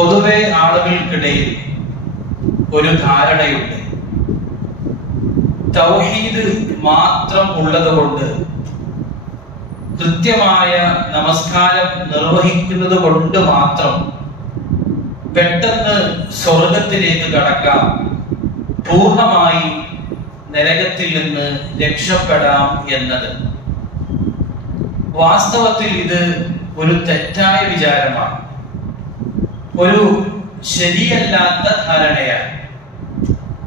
പൊതുവെ ആളുകൾക്കിടയിൽ ഒരു ധാരണയുണ്ട്, തൗഹീദ് മാത്രം ഉള്ളതുകൊണ്ട്, കൃത്യമായ നമസ്കാരം നിർവഹിക്കുന്നത് കൊണ്ട് മാത്രം പെട്ടെന്ന് സ്വർഗത്തിലേക്ക് കടക്കാം, പൂർണ്ണമായി നരകത്തിൽ നിന്ന് രക്ഷപ്പെടാം എന്നത്. വാസ്തവത്തിൽ ഇത് ഒരു തെറ്റായ വിചാരമാണ്, ഒരു ശരിയല്ലാത്ത ധാരണയാണ്,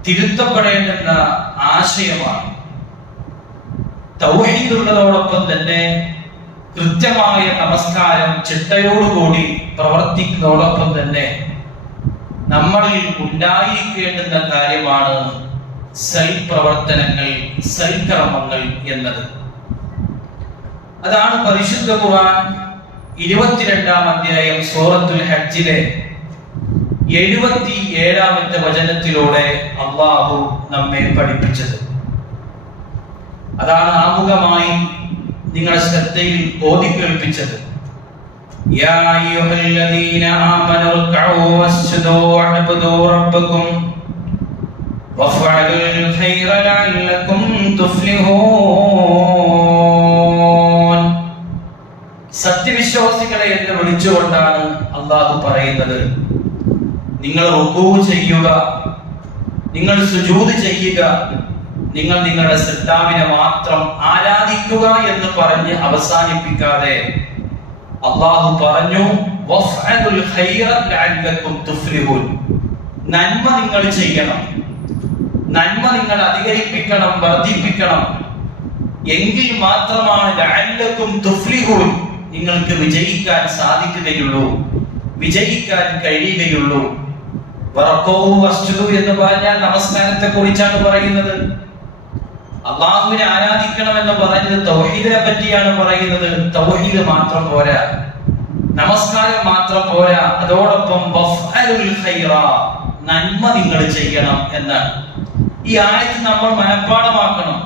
തിരുത്തപ്പെടേണ്ടുന്ന ആശയമാണ്. തൗഹീദുള്ളതോടൊപ്പം തന്നെ കൃത്യമായ നമസ്കാരം ചിട്ടയോടുകൂടി പ്രവർത്തിക്കുന്നതോടൊപ്പം തന്നെ നമ്മളിൽ ഉണ്ടായിരിക്കേണ്ടുന്ന കാര്യമാണ് സൽപ്രവർത്തനങ്ങൾ, സൽക്കർമ്മങ്ങൾ എന്നത്. അതാണ് പരിശുദ്ധ ഖുർആൻ 22-ാം അധ്യായം സൂറത്തുൽ ഹജ്ജിലെ 77-ാമത്തെ വചനത്തിലൂടെ അല്ലാഹു നമ്മെ പഠിപ്പിച്ചത്. അതാണ് ആമുഖമായി നിങ്ങളുടെ ശ്രദ്ധയിൽ ഓതി കേൾപ്പിച്ചത്. യാ അയ്യുഹല്ലദീന ആമനൂ ഇർകഉ വസ്ജുദൂ വഅബ്ദൂ റബ്ബക്കും വഫഅലുൽ ഖൈറ ലഅല്ലകും തുഫ്ലിഹൂൻ. സത്യവിശ്വാസികളെ എന്ന് വിളിച്ചുകൊണ്ടാണ് അല്ലാഹു പറയുന്നത്, നിങ്ങൾ റുകൂ ചെയ്യുക, നിങ്ങൾ സുജൂദ് ചെയ്യുക, നിങ്ങൾ നിങ്ങളുടെ സൃഷ്ടാവിനെ മാത്രം ആരാധിക്കുക എന്ന് പറഞ്ഞ് അവസാനിപ്പിക്കാതെ അല്ലാഹു പറഞ്ഞു, വഫഅലുൽ ഖൈറ ലഅല്ലകും തുഫ്ലിഹൂൻ. നന്മ നിങ്ങൾ ചെയ്യണം, നന്മ നിങ്ങൾ അധികരിപ്പിക്കണം, വർദ്ധിപ്പിക്കണം. എങ്കിൽ മാത്രമാണ് ലഅല്ലകും തുഫ്ലിഹൂൻ, നിങ്ങൾക്ക് വിജയിക്കാൻ സാധിക്കുകയുള്ളൂ, വിജയിക്കാൻ കഴിയുകയുള്ളൂ. വറക്കൂ വസ്ജുദു എന്ന് പറഞ്ഞാൽ നമസ്കാരത്തെ കുറിച്ചാണ് പറയുന്നത്. അള്ളാഹുവിനെ ആരാധിക്കണം എന്ന് പറഞ്ഞത് തൗഹീദിനെ പറ്റിയാണ് പറയുന്നത്. തൗഹീദ് മാത്രം പോരാ, നമസ്കാരം മാത്രം പോരാ, അതോടൊപ്പം വഫഅലുൽ ഖൈറ, നന്മ നിങ്ങൾ ചെയ്യണം എന്നാണ്. ഈ ആയത്ത് നമ്മൾ മനഃപ്പാഠമാക്കണം.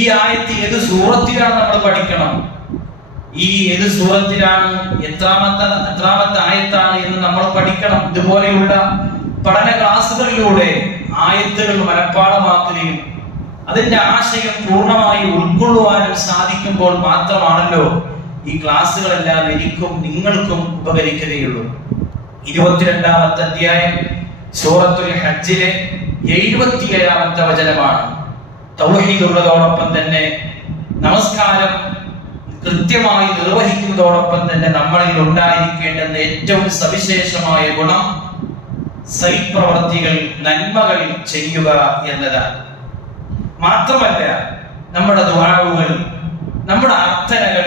ഈ ആയത്ത് ഏത് സൂറത്തിലാണ് നമ്മൾ പഠിക്കണം, ഈ ഏത് സൂറത്തിലാണ്, എത്രാമത്തെ ആയത്താണ് എന്ന് നമ്മൾ പഠിക്കണം. ഇതുപോലെയുള്ള പഠന ക്ലാസുകളിലൂടെ ആയത്തുകൾ മനഃപ്പാഠമാക്കുകയും അതിന്റെ ആശയം പൂർണ്ണമായി ഉൾക്കൊള്ളുവാനും സാധിക്കുമ്പോൾ മാത്രമാണല്ലോ ഈ ക്ലാസുകളെല്ലാം എനിക്കും നിങ്ങൾക്കും ഉപകരിക്കുകയുള്ളൂ. 22-ാമത്തെ അധ്യായം സൂറത്തുൽ ഹജ്ജിലെ 77-ാമത്തെ വചനമാണ്. തൗഹീദ് ഉള്ളതോടൊപ്പം തന്നെ നമസ്കാരം കൃത്യമായി നിർവഹിക്കുന്നതോടൊപ്പം തന്നെ നമ്മളിൽ ഉണ്ടായിരിക്കേണ്ടുന്ന ഏറ്റവും സവിശേഷമായ ഗുണം സൽപ്രവർത്തികൾ, നന്മകൾ ചെയ്യുക എന്നതാണ്. മാത്രമല്ല, നമ്മുടെ ദുആകൾ, നമ്മുടെ അർത്ഥനകൾ,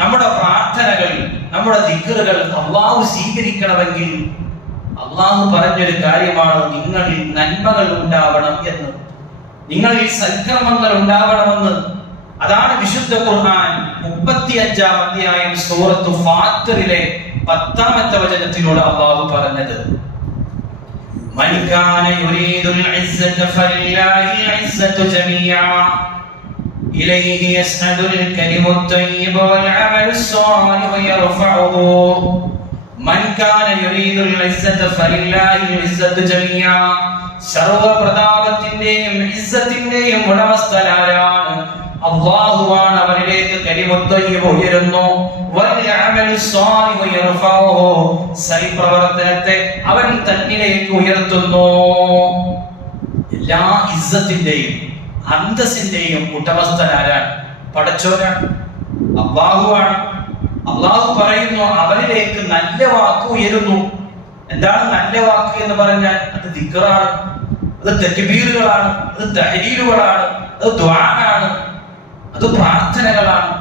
നമ്മുടെ പ്രാർത്ഥനകൾ, നമ്മുടെ ദിക്റുകൾ അല്ലാഹു സ്വീകരിക്കണമെങ്കിൽ അല്ലാഹു പറഞ്ഞൊരു കാര്യമാണ്, നിങ്ങളിൽ നന്മകൾ ഉണ്ടാവണം എന്ന്, നിങ്ങളിൽ സൽക്കർമ്മങ്ങൾ ഉണ്ടാവണമെന്ന്. അതാണ് വിശുദ്ധ ഖുർആൻ 35-ാം അധ്യായം സൂറത്തു ഫാത്തിറിലെ 10-ാമത്തെ വചനത്തിലൂടെ അല്ലാഹു പറഞ്ഞത്, من كان يريد العزة فلله العزة جميعا إليه يسعد الكلم الطيب والعمل الصالح يرفعه. من كان يريد العزة فلله العزة جميعا. സർവപ്രതാപത്തിന്റെയും ഇസ്സത്തിന്റെയും ഉടമസ്ഥനായാണ് അല്ലാഹുവാണ്. അവനിലേക്ക് കലിമത്ത് ത്വയ്യിബ് ഉയരുന്നു, വൽ അമലു സ്വാലിഹു യർഫഉഹു, സൽപ്രവർത്തനത്തെ അവൻ തന്നിലേക്ക് ഉയർത്തുന്നു. എല്ലാ ഇസ്സത്തിന്റെയും അന്തസ്സിന്റെയും ഉടമസ്ഥനാരാണ്? പടച്ചോനാണ്, അല്ലാഹുവാണ്. അല്ലാഹു പറയുന്നു, അവനിലേക്ക് നല്ല വാക്ക് ഉയരുന്നു. എന്താണ് നല്ല വാക്ക് എന്ന് പറഞ്ഞാൽ? അത് ദിക്റാണ്, അത് തക്ബീറുകളാണ്, അത് തഹ്ലീലുകളാണ്, അത് ദുആയാണ്, അത് പ്രാർത്ഥനകളാണ്.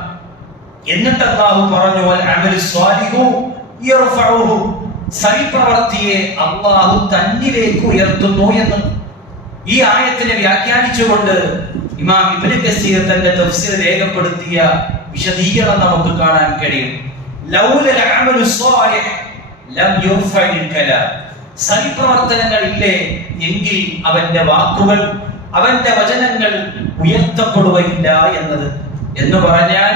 എന്നിട്ട് അല്ലാഹു പറഞ്ഞു, വൽ അമലു സ്വാലിഹു യർഫഉഹു, സൽപ്രവൃത്തിയെ അല്ലാഹു തന്നിലേക്ക് ഉയർത്തുന്നു എന്ന്. ഈ ആയത്തിനെ വ്യാഖ്യാനിച്ചുകൊണ്ട് ഇമാം ഇബ്നു കസീർ തന്റെ തഫ്സീർ രേഖപ്പെടുത്തിയ വിശദീകരണം നമുക്ക് കാണാൻ കഴിയും. ലൗലൽ അമലു സ്വാലിഹ് ലം യുർഫഇൽ കലാം. സൽപ്രവർത്തനങ്ങൾ ഇല്ലേ എങ്കിൽ അവന്റെ വാക്കുകൾ, അവന്റെ വചനങ്ങൾ ഉയർത്തപ്പെടുകയില്ല എന്നത്. എന്ന് പറഞ്ഞാൽ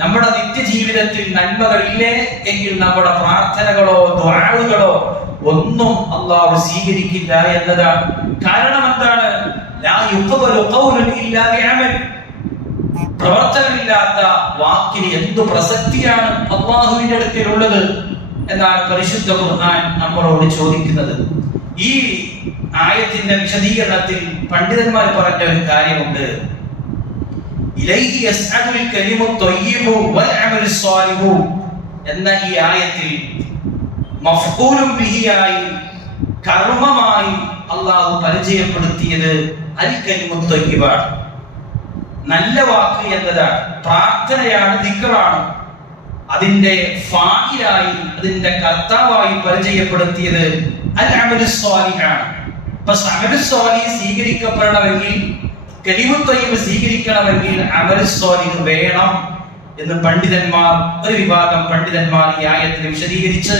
നമ്മുടെ നിത്യജീവിതത്തിൽ നന്മകൾ ഇല്ലേ എങ്കിൽ നമ്മുടെ പ്രാർത്ഥനകളോ ദുആകളോ ഒന്നും അള്ളാഹു സ്വീകരിക്കില്ല എന്നതാണ്. കാരണം എന്താണ്? ലാ യുഖബലു ഖൗലുൻ ഇല്ലാ ബിഅമൽ. പ്രവർത്തനമില്ലാത്ത വാക്കിന് എന്തു പ്രസക്തിയാണ് അള്ളാഹുവിന്റെ അടുക്കലുള്ളത് എന്നാണ് പരിശുദ്ധ ഖുർആൻ നമ്മളോട് ചോദിക്കുന്നത്. ഈ ആയത്തിന്റെ വിശദീകരണത്തിൽ പണ്ഡിതന്മാർ പറഞ്ഞ ഒരു കാര്യമുണ്ട്. ഇലൈഹി യസ്അദുൽ കലിമു ത്വയ്യിബു വൽ അമലു സ്വാലിഹു എന്ന ഈ ആയത്തിൽ മഫ്ഊലുൻ ബിഹിയായി കർമ്മമായി അള്ളാഹു പരിചയപ്പെടുത്തിയത് അൽ കലിമു ത്വയ്യിബാണ്. നല്ല വാക്ക് എന്നതാണ്, പ്രാർത്ഥനയാണ്, ദിക്റാണ്. അതിന്റെ ഫായിലായി, അതിന്റെ കർത്താവായി പരിചയപ്പെടുത്തിയത് അൽ അമലു സ്വാലിഹാണ്. അപ്പൊ അമലു സ്വാലിഹ് സ്വീകരിക്കപ്പെടണമെങ്കിൽ, കലിമു ത്വയ്യിബ് സ്വീകരിക്കണമെങ്കിൽ അമലു സ്വാലിഹ് വേണം എന്ന് പണ്ഡിതന്മാർ, ഒരു വിഭാഗം പണ്ഡിതന്മാർ ഈ ആയത്തിൽ വിശദീകരിച്ച്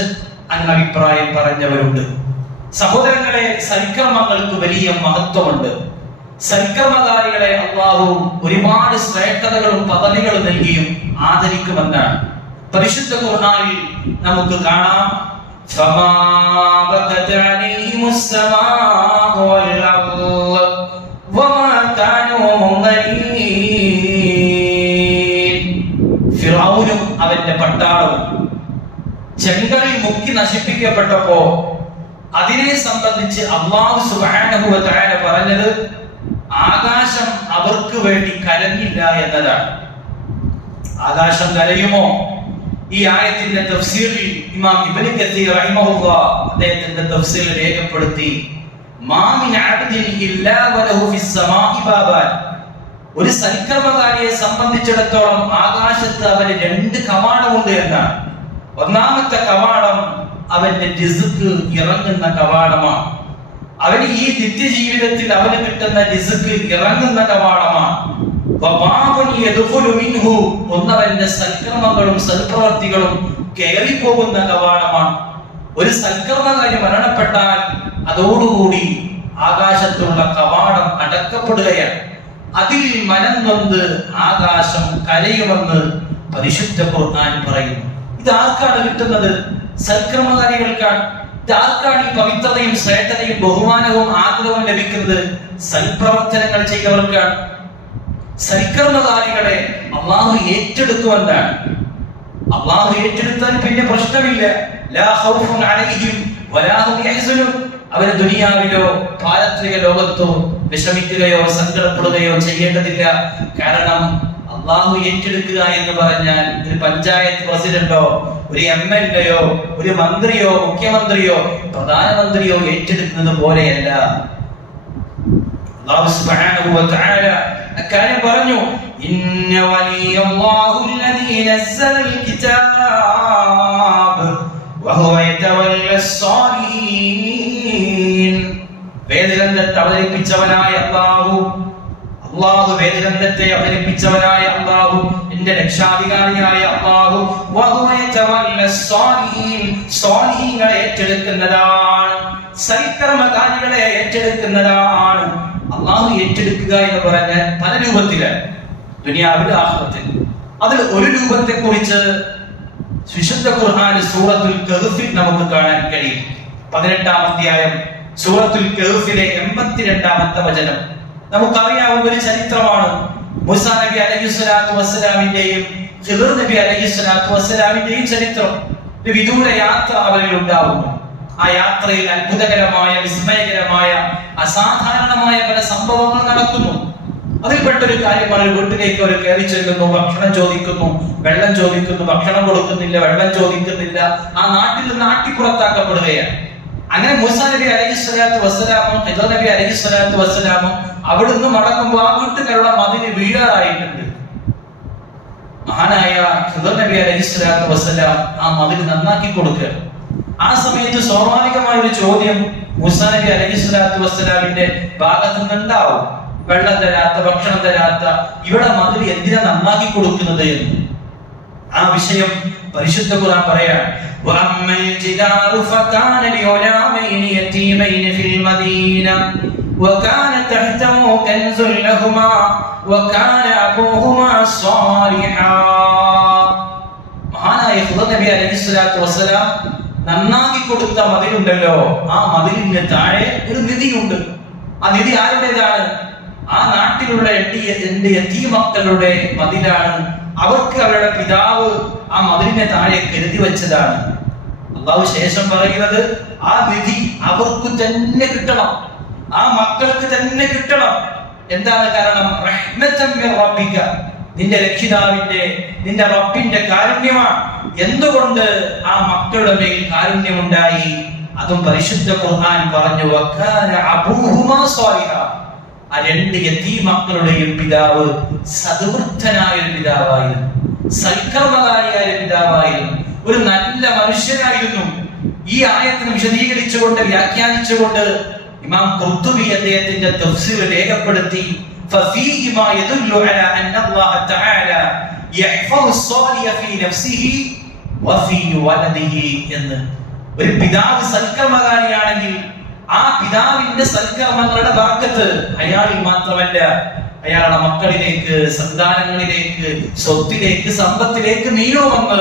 അങ്ങനെ അഭിപ്രായം പറഞ്ഞവരുണ്ട്. സഹോദരങ്ങളെ, സൽക്കർമ്മങ്ങൾക്ക് വലിയ മഹത്വമുണ്ട്. സൽക്കർമ്മകാരികളെ അല്ലാഹു ഒരുപാട് ശ്രേഷ്ഠതകളും പദവികളും നൽകിയും ആദരിക്കുമെന്നാണ് പരിശുദ്ധ ഖുർആനിൽ നമുക്ക് കാണാം. ഫമാ ബകത അലൈഹിമുസ് സമാഉ വൽ അർദ് വമാ കാനൂ മുൻദരീൻ. ഫിറഔനും അവന്റെ പട്ടാളവും ചെങ്കടലിൽ മുക്കി നശിപ്പിക്കപ്പെട്ടപ്പോ അതിനെ സംബന്ധിച്ച് അല്ലാഹു സുബ്ഹാനഹു വ തആല പറഞ്ഞത് ആകാശം അവർക്ക് വേണ്ടി കരഞ്ഞില്ല എന്നതാണ്. ആകാശം കരയുമോ? ഈ ആയത്തിന്റെ തഫ്സീറിൽ ഇമാം ഇബ്നു കസീർ റഹിമഹുല്ലാഹ് അദ്ദേഹത്തിന്റെ തഫ്സീറിൽ രേഖപ്പെടുത്തി, മാ മിൻ അബ്ദിൻ ഇല്ലാ വലഹു ഫിസ് സമാഇ ബാബാൻ. ഒരു സൽക്കർമ്മകാരിയെ സംബന്ധിച്ചിടത്തോളം ആകാശത്ത് അവന് രണ്ട് കവാടമുണ്ട് എന്നാണ്. ഒന്നാമത്തെ കവാടം അവന്റെ റിസ്ക് ഇറങ്ങുന്ന കവാടമാണ്. അവന് ഈ നിത്യജീവിതത്തിൽ അവന് കിട്ടുന്ന റിസ്ക് ഇറങ്ങുന്ന കവാടമാണ്. ഒന്നവന്റെ സൽക്കർമ്മങ്ങളും സൽപ്രവർത്തികളും കയറിപ്പോകുന്ന കവാടമാണ്. ഒരു സൽക്കർമ്മകാരി മരണപ്പെട്ടാൽ അതോടുകൂടി ആകാശത്തുള്ള കവാടം അടക്കപ്പെടുകയാണ്. അതിൽ മനം നൊന്ത് ആകാശം കരയുമെന്ന് പരിശുദ്ധ ഖുർആൻ പറയുന്നു. ഇത് ആർക്കാണ് കിട്ടുന്നത്? സൽക്കർമ്മകാരികൾക്കാണ്. ആർക്കാണ് ഈ പവിത്രതയും ശ്രേഷ്ഠതയും ബഹുമാനവും ആദരവും ലഭിക്കുന്നത്? സൽപ്രവർത്തനങ്ങൾ ചെയ്തവർക്കാണ്. സൽക്കർമ്മകാരികളെ അള്ളാഹു ഏറ്റെടുക്കുമെന്നാണ്. അള്ളാഹു ഏറ്റെടുത്താൽ പിന്നെ പ്രശ്നമില്ല. ലാ ഖൗഫുൻ അലൈഹിം വലാ ഹും യഹ്സനൂൻ. അവർ ദുനിയാവിലോ പാരത്രിക ലോകത്തോ വിഷമിക്കുകയോ സങ്കടപ്പെടുകയോ ചെയ്യേണ്ടതില്ല. കാരണം അള്ളാഹു ഏറ്റെടുക്കുക എന്ന് പറഞ്ഞാൽ ഒരു പഞ്ചായത്ത് പ്രസിഡന്റോ ഒരു എംഎൽഎയോ ഒരു മന്ത്രിയോ മുഖ്യമന്ത്രിയോ പ്രധാനമന്ത്രിയോ ഏറ്റെടുക്കുന്നത് പോലെയല്ല. അല്ലാഹു സുബ്ഹാനഹു വ തആല അക്കാര്യം പറഞ്ഞു, ഇന്ന വലിയല്ലാഹു അല്ലദീ നസ്സലൽ കിതാബ് വഹുവ യതവല്ലസ് സ്വാലിഹീൻ. വേദഗ്രന്ഥത്തെ അവതരിപ്പിച്ചവനായ അല്ലാഹു, വേദഗ്രന്ഥത്തെ അവതരിപ്പിച്ചവനായ അല്ലാഹു, എന്റെ രക്ഷാധികാരിയായ അല്ലാഹു, വഹുവ യതവല്ലസ് സ്വാലിഹീൻ. സ്വാലിഹീങ്ങളെ ഏറ്റെടുക്കുന്നതാണ്, സൽക്കർമ്മകാരികളെ ഏറ്റെടുക്കുന്നതാണ്. അള്ളാഹു ഏറ്റെടുക്കുക എന്ന് പറഞ്ഞാൽ പല രൂപത്തിലാണ്, ദുനിയാവിൽ ആഖിറത്തിൽ. അതിൽ ഒരു രൂപത്തെ കുറിച്ച് വിശുദ്ധ ഖുർആൻ സൂറത്തുൽ കഹ്ഫിൽ നമുക്ക് കാണാൻ കഴിയും. 18-ാം അധ്യായം സൂറത്തുൽ കഹ്ഫിലെ 82-ാമത്തെ വചനം നമുക്കറിയാവുന്ന ഒരു ചരിത്രമാണ്. മൂസാ നബി അലൈഹിസ്സലാത്തു വസ്സലാമിന്റെയും ഖിദ്ർ നബി അലൈഹിസ്സലാത്തു വസ്സലാമിന്റെയും ചരിത്രം. ഒരു വിദൂര യാത്ര അവരിൽ ഉണ്ടാവുന്നു. ആ യാത്രയിൽ അത്ഭുതകരമായ, വിസ്മയകരമായ, അസാധാരണമായ പല സംഭവങ്ങൾ നടക്കുന്നു. അതിൽപ്പെട്ടൊരു കാര്യമാണ്, ഒരു വീട്ടിലേക്ക് അവർ കയറി ചെല്ലുന്നു, ഭക്ഷണം ചോദിക്കുന്നു, വെള്ളം ചോദിക്കുന്നു, ഭക്ഷണം കൊടുക്കുന്നില്ല, വെള്ളം ചോദിക്കുന്നില്ല. ആ നാട്ടിൽ നിന്ന് നാട്ടിപ്പുറത്താക്കപ്പെടുകയാണ്. അങ്ങനെ മൂസാ നബി അലൈഹിസ്സലാത്തു വസ്സലാമും ഖിദ്ർ നബി അലൈഹിസ്സലാത്തു വസ്സലാമും അവിടുന്ന് മടങ്ങുമ്പോൾ ആ വീട്ടുകാരുടെ മതില് വീഴാറായിട്ടുണ്ട്. മഹാനായ ഖിദ്ർ നബി അലൈഹിസ്സലാത്തു വസ്സലാം ആ മതില് നന്നാക്കി കൊടുക്കുക. ആ സമയത്ത് സ്വാഭാവികമായ ഒരു ചോദ്യം മൂസാ നബി അലൈഹിസ്സലാത്തു വസ്സലാമിന്റെ ഭാഗത്തു നിന്നുണ്ടാവും. വെള്ളം തരാത്ത, ഭക്ഷണം തരാത്ത, ഇവിടെ മതിൽ എന്തിനാ നന്നാക്കി കൊടുക്കുന്നത് എന്ന്. ആ വിഷയം പരിശുദ്ധ ഖുർആൻ പറയാണ്, വഅമ്മൽ ജിദാറു ഫകാന ലിഉലാമൈനി യതീമൈനി ഫിൽ മദീന വകാന തഹ്തഹു കൻസുൽ ലഹുമാ വകാന അബൂഹുമാ സ്വാലിഹാ. മഹാനായ ഖിദ്ർ നബി അലൈഹിസ്സലാത്തു വസ്സലാം നന്നാക്കി കൊടുത്ത മതിലുണ്ടല്ലോ, ആ മതിലിന് താഴെ ഒരു നിധിയുണ്ട്. ആ നിധി ആരുടേതാണ്? ആ നാട്ടിലുള്ള എന്റെ യതീം മക്കളുടെ മതിലാണ്. അവർക്ക് അവരുടെ പിതാവ് ആ മതിലിനെ താഴെ കരുതി വെച്ചതാണ്. അള്ളാഹു ശേഷം പറയുന്നത് ആ നിധി അവർക്ക് തന്നെ കിട്ടണം, ആ മക്കൾക്ക് തന്നെ കിട്ടണം. എന്താണ് കാരണം? റഹ്മത്തൻ മിർ റബ്ബിക, നിന്റെ രക്ഷിതാവിന്റെ, നിന്റെ റബ്ബിന്റെ കാരുണ്യമാണ്. എന്തുകൊണ്ട് ആ മക്കളുടെ മേൽ കാരുണ്യമുണ്ടായി? അതും പരിശുദ്ധ ഖുർആൻ പറഞ്ഞു, വകാന അബൂഹുമാ സ്വാലിഹ, ആ രണ്ട് യതീം മക്കളുടെയും പിതാവ് സദ്വൃദ്ധനായ ഒരു പിതാവായിരുന്നു, സൽക്കർമ്മകാരിയായ പിതാവായിരുന്നു, ഒരു നല്ല മനുഷ്യനായിരുന്നു. ഈ ആയത്തിനെ വിശദീകരിച്ചുകൊണ്ട് വ്യാഖ്യാനിച്ചുകൊണ്ട് ഇമാം ഖുർത്തുബി അദ്ദേഹത്തിന്റെ തഫ്സീർ രേഖപ്പെടുത്തി, ഫഫീഹിമാ യദുല്ലു അലാ അന്ന അല്ലാഹ തആല യഹ്ഫദു സ്വാലിഹ ഫീ നഫ്സിഹി വഫീ വലദിഹി എന്ന്. ഒരു പിതാവ് സൽക്കർമ്മകാരിയാണെങ്കിൽ ആ പിതാവിന്റെ സൽക്കർമ്മങ്ങളുടെ ബർക്കത്ത് അയാളിൽ മാത്രമല്ല, അയാളുടെ മക്കളിലേക്ക്, സന്താനങ്ങളിലേക്ക്, സ്വത്തിലേക്ക്, സമ്പത്തിലേക്ക് നീളുമെന്ന്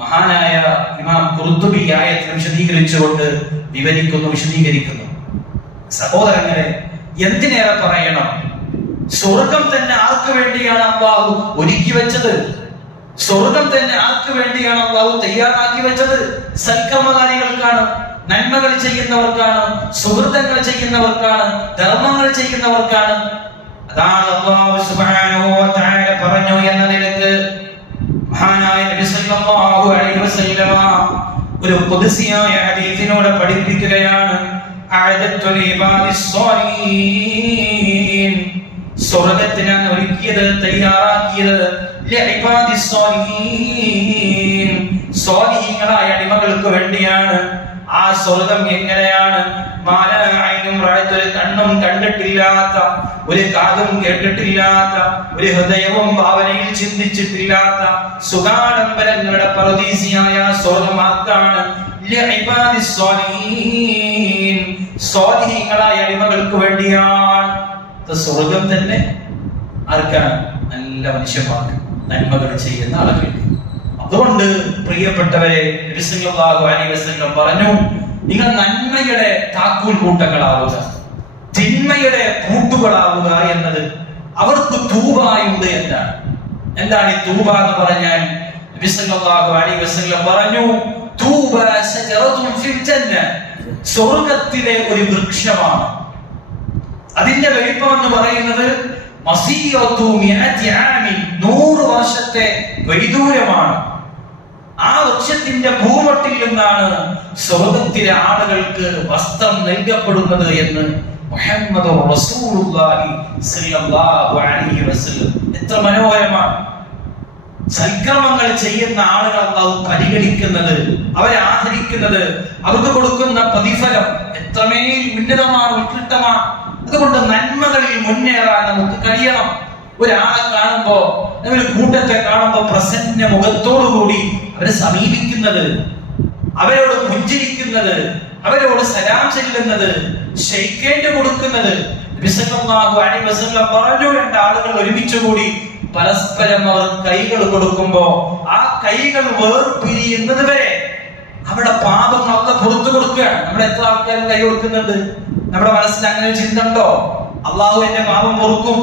മഹാനായ ഇമാം ഖുർത്തുബി ആയത്തിനെ വിശദീകരിച്ചുകൊണ്ട് വിശദീകരിക്കുന്നു. സഹോദരങ്ങളെ, എന്തിനേറെ പറയണം, സ്വർഗം തന്നെ ആർക്ക് വേണ്ടിയാണ് അല്ലാഹു ഒരുക്കി വെച്ചത്? സ്വർഗം തന്നെ ആർക്ക് വേണ്ടിയാണ് അല്ലാഹു തയ്യാറാക്കി വെച്ചത്? സൽക്കർമ്മകാരികൾക്കാണ്, നന്മകൾ ചെയ്യുന്നവർക്കാണ്, സുഹൃതങ്ങൾ ചെയ്യുന്നവർക്കാണ്, ധർമ്മങ്ങൾ ചെയ്യുന്നവർക്കാണ്. അതാണ് അല്ലാഹു സുബ്ഹാനഹു വ തആല പറഞ്ഞു എന്ന നിലക്ക് മഹാനായ നബി സല്ലല്ലാഹു അലൈഹി വസല്ലമ ഒരു ഖുദ്സിയായ ഹദീസിനോട് പഠിപ്പിക്കുകയാണ്, അഅദത്തു ലിബാദിസ് സ്വാലിഹീൻ, സ്വർഗ്ഗത്തിനാണ് ഒരുക്കിയത്, തയ്യാറാക്കിയത് ലിഇബാദിസ് സ്വാലിഹീൻ, സ്വാലിഹീങ്ങളായ അടിമകൾക്ക് വേണ്ടിയാണ്. ആ സ്വർഗം എങ്ങനെയാണ്? ഒരു കണ്ണും കണ്ടിട്ടില്ലാത്ത, ഒരു കാതും കേട്ടിട്ടില്ലാത്ത, ഒരു ഹൃദയവും ഭാവനയിൽ ചിന്തിച്ചിട്ടില്ലാത്ത സുഖാഡംബരങ്ങളുടെ പറുദീസിയായ സ്വർഗമാർക്കാണ്? സ്വാലിഹീങ്ങളായ അടിമകൾക്ക് വേണ്ടിയാണ്. സ്വർഗം തന്നെ ആർക്കാണ്? നല്ല മനുഷ്യന്മാർക്ക്, നന്മകൾ ചെയ്യുന്ന ആളുകൾക്ക്. അതുകൊണ്ട് പ്രിയപ്പെട്ടവരെ, നബി സല്ലല്ലാഹു അലൈഹി വസല്ലം പറഞ്ഞു, നിങ്ങൾ നന്മയുടെ താക്കോൽ കൂട്ടങ്ങളാവുക, തിന്മയുടെ പൂട്ടുകളാവുക എന്നത്. അവർക്ക് തൂബയുണ്ട് എന്നാണ്. എന്താണ് ഈ തൂബ എന്ന് പറഞ്ഞാൽ? നബി സല്ലല്ലാഹു അലൈഹി വസല്ലം പറഞ്ഞു, തൂബ ശജറത്തുൻ ഫിൽ ജന്ന, സ്വർഗ്ഗത്തിലെ ഒരു വൃക്ഷമാണ്. അതിന്റെ വലിപ്പം എന്ന് പറയുന്നത് 100 വർഷത്തെ വൈദൂരമാണ്. ആ വൃക്ഷത്തിന്റെ ഭൂമട്ടിൽ നിന്നാണ് സ്വർഗ്ഗത്തിലെ ആളുകൾക്ക് വസ്ത്രം നൽകപ്പെടുന്നത് എന്ന് മുഹമ്മദ് റസൂലുള്ളാഹി സ്വല്ലല്ലാഹു അലൈഹി വസല്ലം. എത്ര മനോഹരമാണ്! സൽക്കർമ്മങ്ങൾ ചെയ്യുന്ന ആളുകൾ അല്ലാഹു പരിഗണിക്കുന്നത്, അവരെ ആദരിക്കുന്നത്, അവർക്ക് കൊടുക്കുന്ന പ്രതിഫലം എത്രമേൽ ഉന്നതമാണ്, ഉത്കൃഷ്ടമാണ്. അതുകൊണ്ട് നന്മകളിൽ മുന്നേറാൻ നമുക്ക് കഴിയണം. ഒരാളെ കാണുമ്പോ, ഒരു കൂട്ടത്തെ കാണുമ്പോ പ്രസന്ന മുഖത്തോടുകൂടി അവരെ സമീപിക്കുന്നത്, അവരോട് പുഞ്ചിരിക്കുന്നത്, അവരോട് സലാം ചെല്ലുന്നത്, ഷെയ്ക്കേറ്റ് കൊടുക്കുന്നത്. നബി സല്ലല്ലാഹു അലൈഹി വസല്ലം പറഞ്ഞു, രണ്ടാളുകൾ ഒരുമിച്ച് കൂടി പരസ്പരം അവർ കൈകൾ കൊടുക്കുമ്പോ ആ കൈകൾ വേർപിരിയുന്നത് വരെ അവിടെ പാപം അല്ലാഹു പുറത്തു കൊടുക്കുകയാണ്. നമ്മുടെ എത്ര ആൾക്കാർ കൈ കൊടുക്കുന്നുണ്ട്? നമ്മുടെ മനസ്സിൽ അങ്ങനെ ചിന്ത ഉണ്ടോ? അള്ളാഹു എന്റെ പാപം പൊറുക്കും,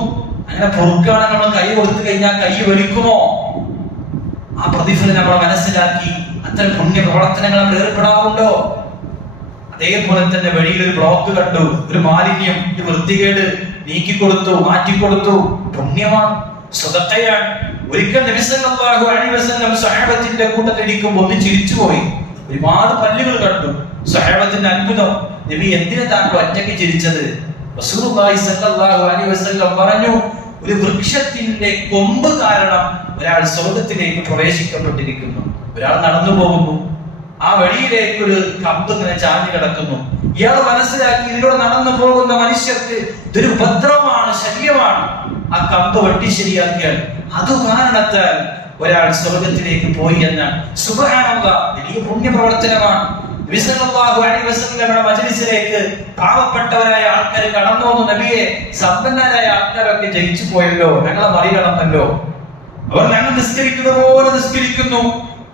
അങ്ങനെ പൊറുക്കുകയാണെങ്കിൽ നമ്മൾ കൈ കൊടുത്തു കഴിഞ്ഞാൽ കൈ വലിക്കുമോ? ആ പ്രതിഫലം നമ്മൾ മനസ്സിലാക്കി അത്തരം പുണ്യ പ്രവർത്തനങ്ങൾ നമ്മൾ ഏർപ്പെടാറുണ്ടോ? അതേപോലെ തന്നെ വഴിയിൽ ഒരു ബ്ലോക്ക് കണ്ടു, ഒരു മാലിന്യം, ഒരു വൃത്തികേട് നീക്കിക്കൊടുത്തു, മാറ്റിക്കൊടുത്തു, പുണ്യമാണ്, സ്വതക്കയാണ്. ഒരിക്കൽ നബി സല്ലല്ലാഹു അലൈഹി വസല്ലം സഹാബത്തിന്റെ കൂട്ടത്തിൽ ഇരിക്കുമ്പോൾ ഒന്ന് ചിരിച്ചുപോയി. ഒരുപാട് പല്ലുകൾ കണ്ടു. സഹാബത്തിന്റെ അത്ഭുതം, നബി എന്തിനാ താങ്കൾ ഒറ്റയ്ക്ക് ചിരിച്ചത്? റസൂലുള്ളാഹി സ്വല്ലല്ലാഹു അലൈഹി വസല്ലം പറഞ്ഞു, ഒരു വൃക്ഷത്തിന്റെ കൊമ്പ് കാരണം ഒരാൾ സ്വർഗ്ഗത്തിലേക്ക് പ്രവേശിക്കപ്പെട്ടിരിക്കുന്നു. ഒരാൾ നടന്നു പോകുന്നു, ആ വഴിയിലേക്ക് ഒരു കമ്പ് ഇങ്ങനെ ചാഞ്ഞു കിടക്കുന്നു. ഇയാൾ മനസ്സിലാക്കി ഇതിലൂടെ നടന്നു പോകുന്ന മനുഷ്യർക്ക് ഇതൊരു ഉപദ്രവമാണ്, ശല്യമാണ്. ആ കമ്പ് വെട്ടി ശരിയാക്കിയാൽ അത് കാരണത്താൽ ഒരാൾ സ്വർഗ്ഗത്തിലേക്ക് പോയി എന്നാണ്. സുബ്ഹാനല്ലാഹ്, വലിയ പുണ്യപ്രവർത്തനമാണ്. നബി സല്ലല്ലാഹു അലൈഹി വസല്ലമയുടെ മജ്‌ലിസിലേക്ക് പാവപ്പെട്ടവരായ ആൾക്കാർ കടന്നു വന്നു. നബിയെ, സമ്പന്നരായ ആൾക്കാരൊക്കെ ജയിച്ചു പോയല്ലോ, ഞങ്ങളെ മറികടന്നല്ലോ. അവർ ഞങ്ങൾ നിസ്കരിക്കുന്ന പോലെ നിസ്കരിക്കുന്നു,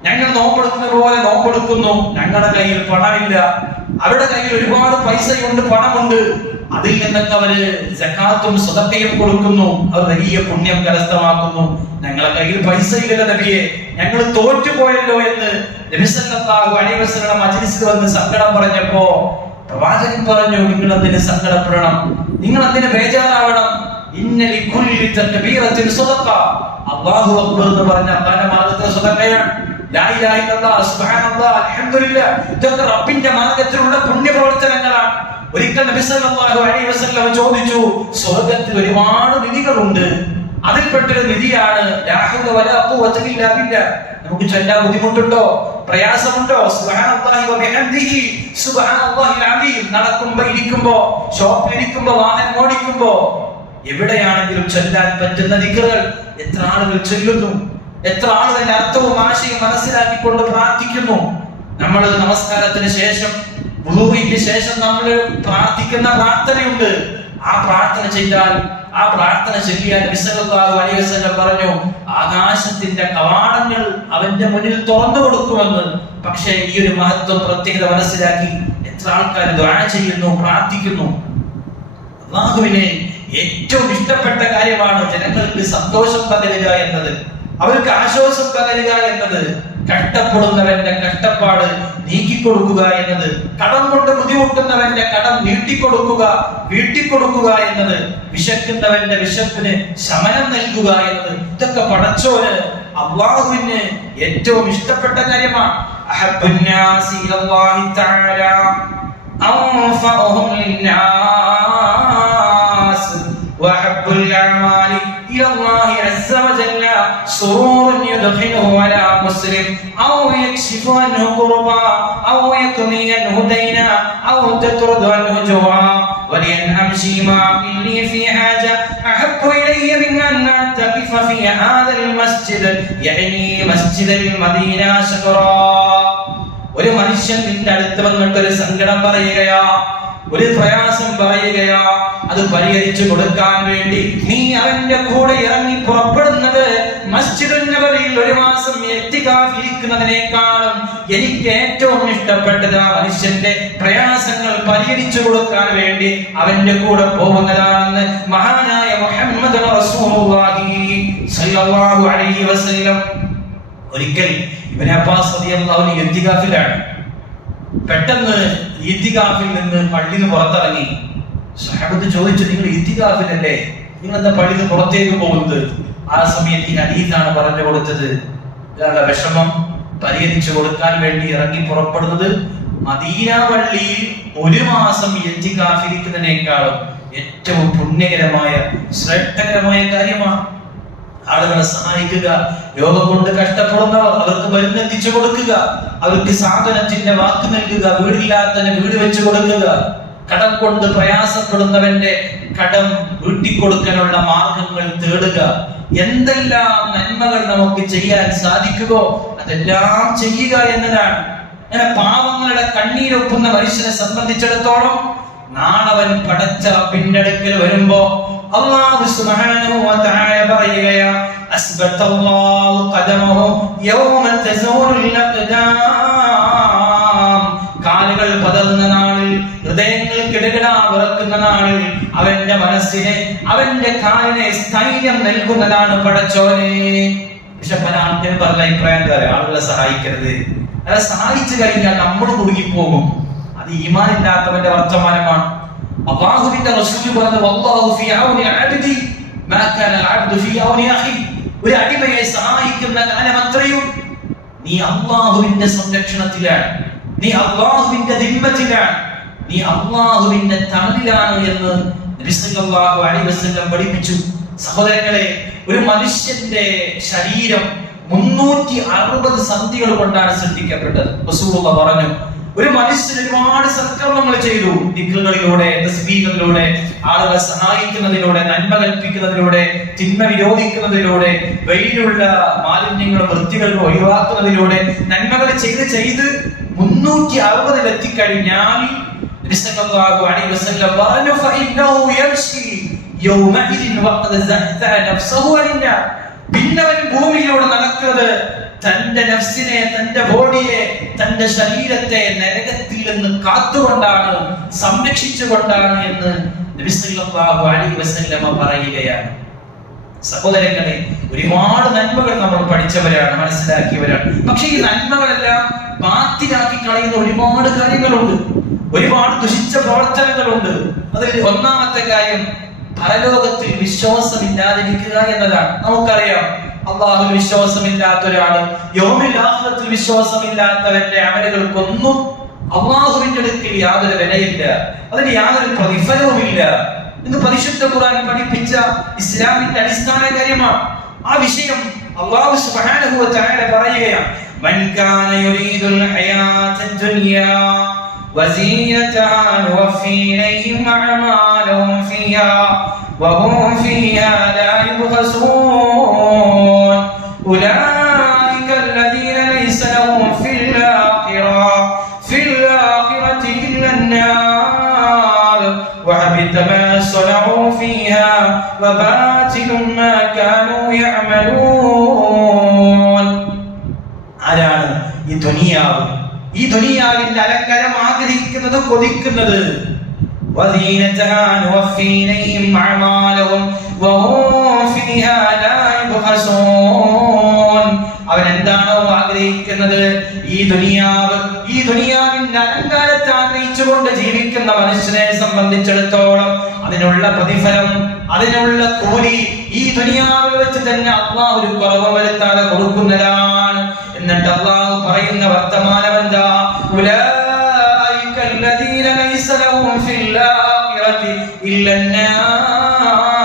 ഞങ്ങൾ നോമ്പെടുക്കുന്ന പോലെ നോമ്പെടുക്കുന്നു, ഞങ്ങളുടെ കയ്യിൽ പണമില്ല, അവരുടെ കയ്യിൽ ഒരുപാട് പൈസയുണ്ട്, പണമുണ്ട്, അതിൽ നിന്നൊക്കെ അവര് സകാത്തും സദഖയും കൊടുക്കുന്നു, അവർ വലിയ പുണ്യം കരസ്ഥമാക്കുന്നു. ഞങ്ങളുടെ കയ്യിൽ പൈസ ഇല്ല നബിയെ, ഞങ്ങൾ തോറ്റുപോയല്ലോ എന്ന് നബി സല്ലല്ലാഹു അലൈഹി വസല്ലം മജ്‌ലിസിൽ വന്ന് സങ്കടം പറഞ്ഞപ്പോ പ്രവാചകൻ പറഞ്ഞു, നിങ്ങൾ അതിന് സങ്കടപ്പെടണം, നിങ്ങൾ അതിന് ബേജാറാവണം. ഇന്ന ലികുല്ലി തക്ബീറത്തിൻ സദഖ, അല്ലാഹു അക്ബർ എന്ന് പറഞ്ഞ അല്ലാഹുവിന്റെ മാർഗ്ഗത്തിൽ സദഖയാണ്. ലാ ഇലാഹ ഇല്ലല്ലാഹ് സുബ്ഹാനല്ലാഹ് അൽഹംദുലില്ലാഹ്, ഇതൊക്കെ റബ്ബിന്റെ മാർഗ്ഗത്തിലുള്ള പുണ്യപ്രവർത്തനങ്ങളാണ്. ഒരിക്കൽ നബി സല്ലല്ലാഹു അലൈഹി വസല്ലം ചോദിച്ചു, സ്വർഗ്ഗത്തിൽ ഒരുപാട് നിധികളുണ്ട്, അതിൽപ്പെട്ടൊരു നിധിയാണ് ലാ ഹൗല വലാ ഖുവത ഇല്ലാ ബില്ലാഹ്. നമുക്ക് ചൊല്ലാൻ ബുദ്ധിമുട്ടുണ്ടോ, പ്രയാസമുണ്ടോ? സുബ്ഹാനല്ലാഹി വബിഹംദിഹി സുബ്ഹാനല്ലാഹിൽ അലീം. നടക്കുമ്പോ, ഇരിക്കുമ്പോ, ഷോപ്പിലിരിക്കുമ്പോ, വാഹനം ഓടിക്കുമ്പോ, എവിടെയാണെങ്കിലും ചൊല്ലാൻ പറ്റുന്ന ദിക്റുകൾ എത്ര ആളുകൾ ചൊല്ലുന്നു, എത്ര ആളുകളുടെ അർത്ഥവും ആശയം മനസ്സിലാക്കിക്കൊണ്ട് പ്രാർത്ഥിക്കുന്നു. നമ്മൾ നമസ്കാരത്തിന് ശേഷം, വുളൂഇന് ശേഷം നമ്മൾ പ്രാർത്ഥിക്കുന്ന പ്രാർത്ഥനയുണ്ട്. ആ പ്രാർത്ഥന ചെയ്താൽ, ആ പ്രാർത്ഥന ചൊല്ലിയാൽ നബി സല്ലല്ലാഹു അലൈഹി വസല്ലം പറഞ്ഞു, ആകാശത്തിന്റെ കവാടങ്ങൾ അവന്റെ മുന്നിൽ തുറന്നു കൊടുക്കുമെന്ന്. പക്ഷേ ഈ ഒരു മഹത്വം, പ്രത്യേകത മനസ്സിലാക്കി എത്ര ആൾക്കാർ ദുആ ചെയ്യുന്നു, പ്രാർത്ഥിക്കുന്നു. അല്ലാഹുവിനെ ഏറ്റവും ഇഷ്ടപ്പെട്ട കാര്യമാണ് ജനങ്ങൾക്ക് സന്തോഷം പകരുക എന്നത്, അവർക്ക് ആശ്വാസം പകരുക എന്നത്, കഷ്ടപ്പെടുന്നവന്റെ കഷ്ടപ്പാട് നീക്കിക്കൊടുക്കുക എന്നത്, കടം കൊണ്ട് ബുദ്ധിമുട്ടുന്നവന്റെ കടം വീട്ടിക്കൊടുക്കുക എന്നത്, വിശക്കുന്നവന്റെ വിശപ്പിന് ശമനം നൽകുക എന്നത്, ഇതൊക്കെ പടച്ചോന് അല്ലാഹുവിന് ഏറ്റവും ഇഷ്ടപ്പെട്ട കാര്യമാണ്. അഹബ്ബുന്നാസി ഇലല്ലാഹി തആല അൻഫഉഹും ലിന്നാസ് വഅഹബ്ബുൽ അഅമാലി ഇലല്ലാഹി അസ്സ വജല്ല സുറൂറുൻ യദ്ഖിലുഹു അലാ മുസ്ലിം ഔ യക്ശിഫു അൻഹു ഖുർബാ ഔ യഖ്നി അൻഹു ദൈനാ ഔ തത്റദു അൻഹു ജുആ വലിൻ അംശി മാ ഇല്ലി ഫീ ഹാജ അഹബ്ബു ഇലയ്യ മിൻ അൻ അതഖിഫ ഫീ ഹാദൽ മസ്ജിദ് യഅനി മസ്ജിദൽ മദീന ശക്റാ. ഒരു മനുഷ്യൻ നിന്റെ അടുത്ത് വന്നിട്ട് ഒരു സങ്കടം പറയുകയാ, ഒരു പ്രയാസം പറയുകയാ, അത് പരിഹരിച്ചു കൊടുക്കാൻ വേണ്ടി നീ അവന്റെ കൂടെ ഇറങ്ങി പുറപ്പെടുന്നത് മസ്ജിദുൻ നബവിയിൽ ഒരു മാസം ഇഅ്തികാഫ് ഇരിക്കുന്നതിനേക്കാളും എനിക്ക് ഏറ്റവും ഇഷ്ടപ്പെട്ടത് ആ മനുഷ്യന്റെ പ്രയാസങ്ങൾ പരിഹരിച്ചു കൊടുക്കാൻ വേണ്ടി അവന്റെ കൂടെ പോകുന്നതാണെന്ന് മഹാനായ മുഹമ്മദ് റസൂലുള്ളാഹി സ്വല്ലല്ലാഹു അലൈഹി വസല്ലം. ഒരിക്കൽ ഇബ്നു അബ്ബാസ് റളിയല്ലാഹു അൻഹു ഇഅ്തികാഫിലാണ്. പെട്ടെന്ന് ഇഅ്തികാഫിൽ നിന്ന് പള്ളിയിൽ നിന്ന് പുറത്തിറങ്ങി. സ്വഹാബത്ത് ചോദിച്ചു, നിങ്ങൾ ഇഅ്തികാഫിലല്ലേ, നിങ്ങൾ എന്താ പള്ളിയിൽ നിന്ന് പുറത്തേക്ക് പോകുന്നത്? ആ സമയത്ത് ഈ ഹദീസാണ് പറഞ്ഞു കൊടുത്തത്. ഇയാളുടെ വിഷമം പരിഹരിച്ചു കൊടുക്കാൻ വേണ്ടി ഇറങ്ങി പുറപ്പെടുന്നത് മദീന പള്ളിയിൽ ഒരു മാസം ഇഅ്തികാഫിരിക്കുന്നതിനേക്കാളും ഏറ്റവും പുണ്യകരമായ, ശ്രേഷ്ഠകരമായ കാര്യമാണ്. ആളുകളെ സഹായിക്കുക, രോഗം കൊണ്ട് കഷ്ടപ്പെടുന്നവർ അവർക്ക് മരുന്ന് എത്തിച്ചു കൊടുക്കുക, അവർക്ക് സാധനത്തിന്റെ വാക്ക് നൽകുക, വീടില്ലാത്തതിന് വീട് വെച്ചു കൊടുക്കുക, കടം കൊണ്ട് പ്രയാസപ്പെടുന്നവന്റെ കടം വീട്ടിക്കൊടുക്കാനുള്ള മാർഗങ്ങൾ തേടുക. എന്തെല്ലാം നന്മകൾ നമുക്ക് ചെയ്യാൻ സാധിക്കുമോ അതെല്ലാം ചെയ്യുക എന്നതാണ്. അങ്ങനെ പാവങ്ങളുടെ കണ്ണീരൊപ്പുന്ന മനുഷ്യനെ സംബന്ധിച്ചിടത്തോളം നാളവൻ പടച്ച റബ്ബിന്റെ അടുക്കൽ വരുമ്പോ അല്ലാഹു സുബ്ഹാനഹു വ തആല പറയുകയാ, അസ്ബതല്ലാഹു ഖദമഹു യൗമ തസൂറുൽ അഖ്ദാം. കാലുകൾ പതറുന്ന നാളിൽ, ഹൃദയങ്ങൾ കിടകിടാ വിറക്കുന്ന നാളിൽ അവന്റെ മനസ്സിനെ, അവന്റെ കാലിനെ സ്ഥൈര്യം നൽകുന്നതാണ് പടച്ചോനെ. പക്ഷെ പല ആൾക്കാർ പറഞ്ഞ അഭിപ്രായം എന്താ പറയുക, ആളുകളെ സഹായിക്കരുത്, അതെ സഹായിച്ചു കഴിഞ്ഞാൽ നമ്മൾ കുടുങ്ങിപ്പോകും. അത് ഈമാൻ ഇല്ലാത്തവന്റെ വർത്തമാനമാണ്. അല്ലാഹുവിന്റെ റസൂൽ പറഞ്ഞു, വല്ലാഹു ഫീ ഔനി അബ്ദി മാ കാന അബ്ദു ഫീ ഔനി അഖി. ഒരു അടിമയെ സഹായിക്കുന്ന കാലം അത്രയും നീ അല്ലാഹുവിന്റെ സംരക്ഷണത്തിലാണ്, നീ അല്ലാഹുവിന്റെ ദിമ്മത്തിലാണ്, നീ അല്ലാഹുവിന്റെ തണലിലാണ് എന്ന് നബി സല്ലല്ലാഹു അലൈഹി വസല്ലം പഠിപ്പിച്ചു. സഹോദരങ്ങളെ, ഒരു മനുഷ്യന്റെ ശരീരം 360 സന്ധികൾ കൊണ്ടാണ് സൃഷ്ടിക്കപ്പെട്ടത്. റസൂലുള്ളാഹി പറഞ്ഞു, ഒരു മനുഷ്യൻ ഒരുപാട് സൽക്കർമ്മങ്ങൾ ചെയ്തു, ദിക്റുകളിലൂടെ, തസ്ബീഹുകളിലൂടെ, ആളുകളെ സഹായിക്കുന്നതിലൂടെ, നന്മ കൽപ്പിക്കുന്നതിലൂടെ, തിന്മ വിരോധിക്കുന്നതിലൂടെ, വെയിലുള്ള മാലിന്യങ്ങളും വൃത്തികളും ഒഴിവാക്കുന്നതിലൂടെ നന്മകൾ ചെയ്ത് 360 എത്തിക്കഴിഞ്ഞാൽ നബി സല്ലല്ലാഹു അലൈഹി വസല്ലം പറഞ്ഞു, ഫഇന്നഹു യംശി യൗമഇദിൻ വഖദ് സഹത നഫ്സഹു അലിന്ന. പിന്നവൻ ഭൂമിയിലൂടെ നടക്കുന്നത് തന്റെ നഫ്സിനെ, തന്റെ ബോഡിയെ, തന്റെ ശരീരത്തെ നരകത്തിൽ നിന്ന് കാത്തുകൊണ്ടാണ്, സംരക്ഷിച്ചുകൊണ്ടാണ് എന്ന് നബി സല്ലല്ലാഹു അലൈഹി വസല്ലമ പറയുകയാണ്. സഹോദരങ്ങളെ, ഒരുപാട് നന്മകൾ നമ്മൾ പഠിച്ചവരാണ്, മനസ്സിലാക്കിയവരാണ്. പക്ഷെ ഈ നന്മകളെല്ലാം ബാത്തിലാക്കി കളയുന്ന ഒരുപാട് കാര്യങ്ങളുണ്ട്, ഒരുപാട് ദുഷിച്ച പ്രവർത്തനങ്ങളുണ്ട്. അതിൽ ഒന്നാമത്തെ കാര്യം പരലോകത്തിൽ വിശ്വാസമില്ലാതിരിക്കുക എന്നതാണ്. നമുക്കറിയാം, അള്ളാഹുവിൽ വിശ്വാസമില്ലാത്ത ഒരാള്, യൗമുൽ ആഖിറത്തിൽ വിശ്വാസമില്ലാത്തവന്റെ അമലുകൾക്കൊന്നും അള്ളാഹുവിന്റെ അടുക്കൽ യാതൊരു വിലയില്ല, അതിന് യാതൊരു പ്രതിഫലവുമില്ല എന്ന് പരിശുദ്ധ ഖുർആൻ പഠിപ്പിച്ച ഇസ്ലാമിന്റെ അടിസ്ഥാന കാര്യമാണ്. ആ വിഷയം അല്ലാഹു സുബ്ഹാനഹു വ തആല പറയുകയാണ്, മൻ കാന യുരീദുൽ ഹയാത്തദ് ദുനിയാ വസീനതഹാ നുവഫി ഇലൈഹിം അഅമാലഹും ഫീഹാ വഹും ഫീഹാ ലാ യുബ്ഖസൂൻ ഉലൈക അല്ലദീന ലൈസ ലഹും ഫിൽ ആഖിറതി ഇല്ലാ അന്നാർ വഹബിത മാ صنعوا فيها وباطل ما كانوا يعملون. ആരാണ് ഈ ദുനിയാവ്, ഈ ദുനിയാവിന്റെ അലങ്കാരം ആഗ്രഹിക്കുന്നത്, കൊതിക്കുന്നത്? വദീനതഹാ നുവഫി ഇലൈഹിം അഅമാലഹും വഹും ഫീഹാ ലാ യുബ്ഖസൂൻ. അവൻ എന്താണോ ആഗ്രഹിക്കുന്നത്, ഈ ദുനിയാവ്, ഈ ദുനിയാവിന്റെ അലങ്കാരത്തെ ആഗ്രഹിച്ചുകൊണ്ട് ജീവിക്കുന്ന മനുഷ്യനെ സംബന്ധിച്ചിടത്തോളം അതിനുള്ള പ്രതിഫലം, അതിനുള്ള കൂലി ഈ ദുനിയാവിൽ വെച്ച് തന്നെ അല്ലാഹു ഒരു കുറവ് വരുത്താതെ കൊടുക്കുന്നതാണ്. എന്നിട്ട് അല്ലാഹു പറയുന്ന വർത്തമാനം എന്താ? ഉലൈക അല്ലദീന ലൈസ ലഹും ഫിൽ ആഖിറതി ഇല്ലാ അന്നാർ.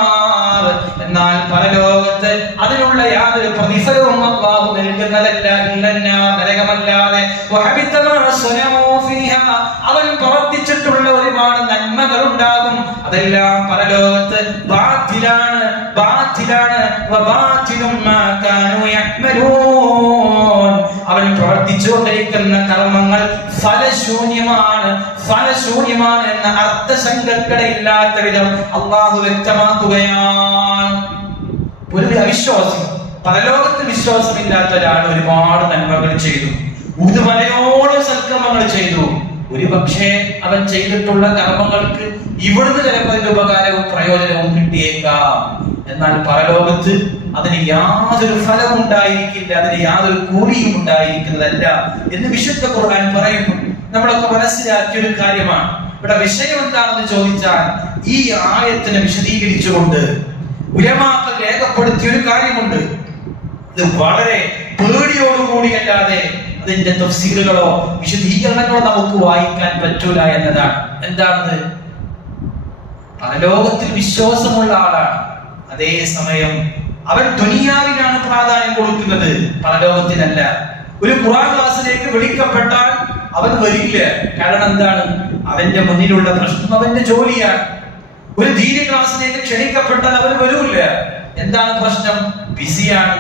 എന്നാൽ പരലോകത്ത് അതിനുള്ള യാതൊരു പ്രതിഫലവും അല്ലാഹു നൽകുന്നതല്ല, ഇല്ലാ അന്നാർ, നരകമല്ലാതെ. വഹബിത മാ സ്വനഉ ഫീഹാ, അവൻ പ്രവർത്തിച്ചിട്ടുള്ള ഒരുപാട് നന്മകൾ ഉണ്ടാകും, അതെല്ലാം പരലോകത്ത് ബാത്തിലാണ്, ബാത്തിലാണ്. വബാത്തിലും മാ കാനൂ യഅ്മലൂൻ. അവൻ പ്രവർത്തിച്ചുകൊണ്ടിരിക്കുന്ന കർമ്മങ്ങൾ ഫലശൂന്യമാണ്, ഫലശൂന്യമാണ് എന്ന അർത്ഥശങ്കക്കിടയില്ലാത്ത വിധം അല്ലാഹു വ്യക്തമാക്കുകയാണ്. ഒരു അവിശ്വാസി, പരലോകത്ത് വിശ്വാസമില്ലാത്ത ഒരാൾ ഒരുപാട് നന്മകൾ ചെയ്തു, ഊതുമലയോളം സൽക്കർമ്മങ്ങൾ ചെയ്തു. ഒരു പക്ഷേ അവൻ ചെയ്തിട്ടുള്ള കർമ്മങ്ങൾക്ക് ഇവിടുന്ന് ചിലപ്പോൾ അതിന്റെ ഉപകാരവും പ്രയോജനവും കിട്ടിയേക്കാം. എന്നാൽ പരലോകത്ത് അതിന് യാതൊരു ഫലവും ഉണ്ടായിരിക്കില്ല, അതിന് യാതൊരു കൂലിയും ഉണ്ടായിരിക്കുന്നതല്ല എന്ന് വിശുദ്ധ ഖുർആൻ പറയുന്നു. നമ്മളൊക്കെ മനസ്സിലാക്കിയ ഒരു കാര്യമാണ്. ഇവിടെ വിഷയം എന്താണെന്ന് ചോദിച്ചാൽ, ഈ ആയത്തിനെ വിശദീകരിച്ചുകൊണ്ട് ഉലമാക്കൾ രേഖപ്പെടുത്തിയ ഒരു കാര്യമുണ്ട്. ഇത് വളരെ പേടിയോടുകൂടി അല്ലാതെ അതിന്റെ തഫ്സീറുകളോ വിശദീകരണങ്ങളോ നമുക്ക് വായിക്കാൻ പറ്റൂല എന്നതാണ്. എന്താണത്? പരലോകത്തിൽ വിശ്വാസമുള്ള ആളാണ്, അതേസമയം അവൻ ദുനിയാവിനാണ് പ്രാധാന്യം കൊടുക്കുന്നത്, പരലോകത്തിനല്ല. ഒരു ഖുർആൻ ക്ലാസ്സിലേക്ക് വിളിക്കപ്പെട്ടാൽ അവൻ വരില്ല. കാരണം എന്താണ്? അവന്റെ മുന്നിലുള്ള പ്രശ്നം അവന്റെ ജോലിയാണ്. ഒരു ദീനി ക്ലാസ്സിലേക്ക് ക്ഷണിക്കപ്പെട്ടാൽ അവൻ വരൂല്ല. എന്താണ് പ്രശ്നം? ബിസിയാണ്.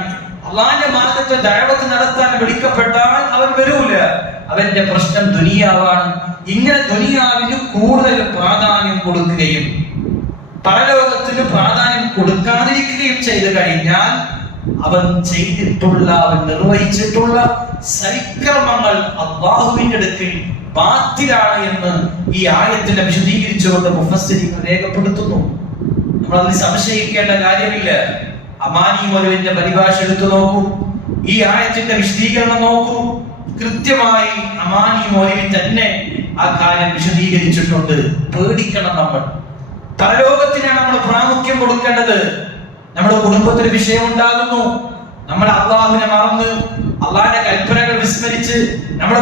അള്ളാന്റെ മാർഗത്തിൽ ദഅവത്ത് നടത്താൻ വിളിക്കപ്പെട്ടാൽ അവൻ വരൂല. അവന്റെ പ്രശ്നം ദുനിയാവാണ്. ഇങ്ങനെ ദുനിയാവിന് കൂടുതൽ പ്രാധാന്യം കൊടുക്കുകയും പരലോകത്തിന് പ്രാധാന്യം കൊടുക്കാതിരിക്കുകയും ചെയ്തു കഴിഞ്ഞാൽ അവൻ ചെയ്തിട്ടുള്ള, അവൻ നിർവഹിച്ചിട്ടുള്ള സൽക്കർമ്മങ്ങൾ അല്ലാഹുവിന്റെ അടുക്കൽ ബാത്തിലാണ് എന്ന് ഈ ആയത്തിനെ വിശദീകരിച്ചുകൊണ്ട് മുഫസ്സിരീങ്ങൾ രേഖപ്പെടുത്തുന്നു. നമ്മൾ അതിൽ സംശയിക്കേണ്ട കാര്യമില്ല. അമാനി മൗലവിന്റെ പരിഭാഷ എടുത്തു നോക്കൂ, ഈ ആയത്തിന്റെ വിശദീകരണം നോക്കൂ. കൃത്യമായി അമാനി മൗലവി തന്നെ ആ കാര്യം വിശദീകരിച്ചിട്ടുണ്ട്. പേടിക്കണം. നമ്മൾ പരലോകത്തിനാണ് നമ്മൾ പ്രാമുഖ്യം കൊടുക്കേണ്ടത്. നമ്മുടെ കുടുംബത്തിൽ വിഷയം ഉണ്ടാകുന്നു, നമ്മൾ അള്ളാഹുവിനെ മറന്ന് അള്ളാഹിന്റെ കൽപ്പനകൾ വിസ്മരിച്ച് നമ്മുടെ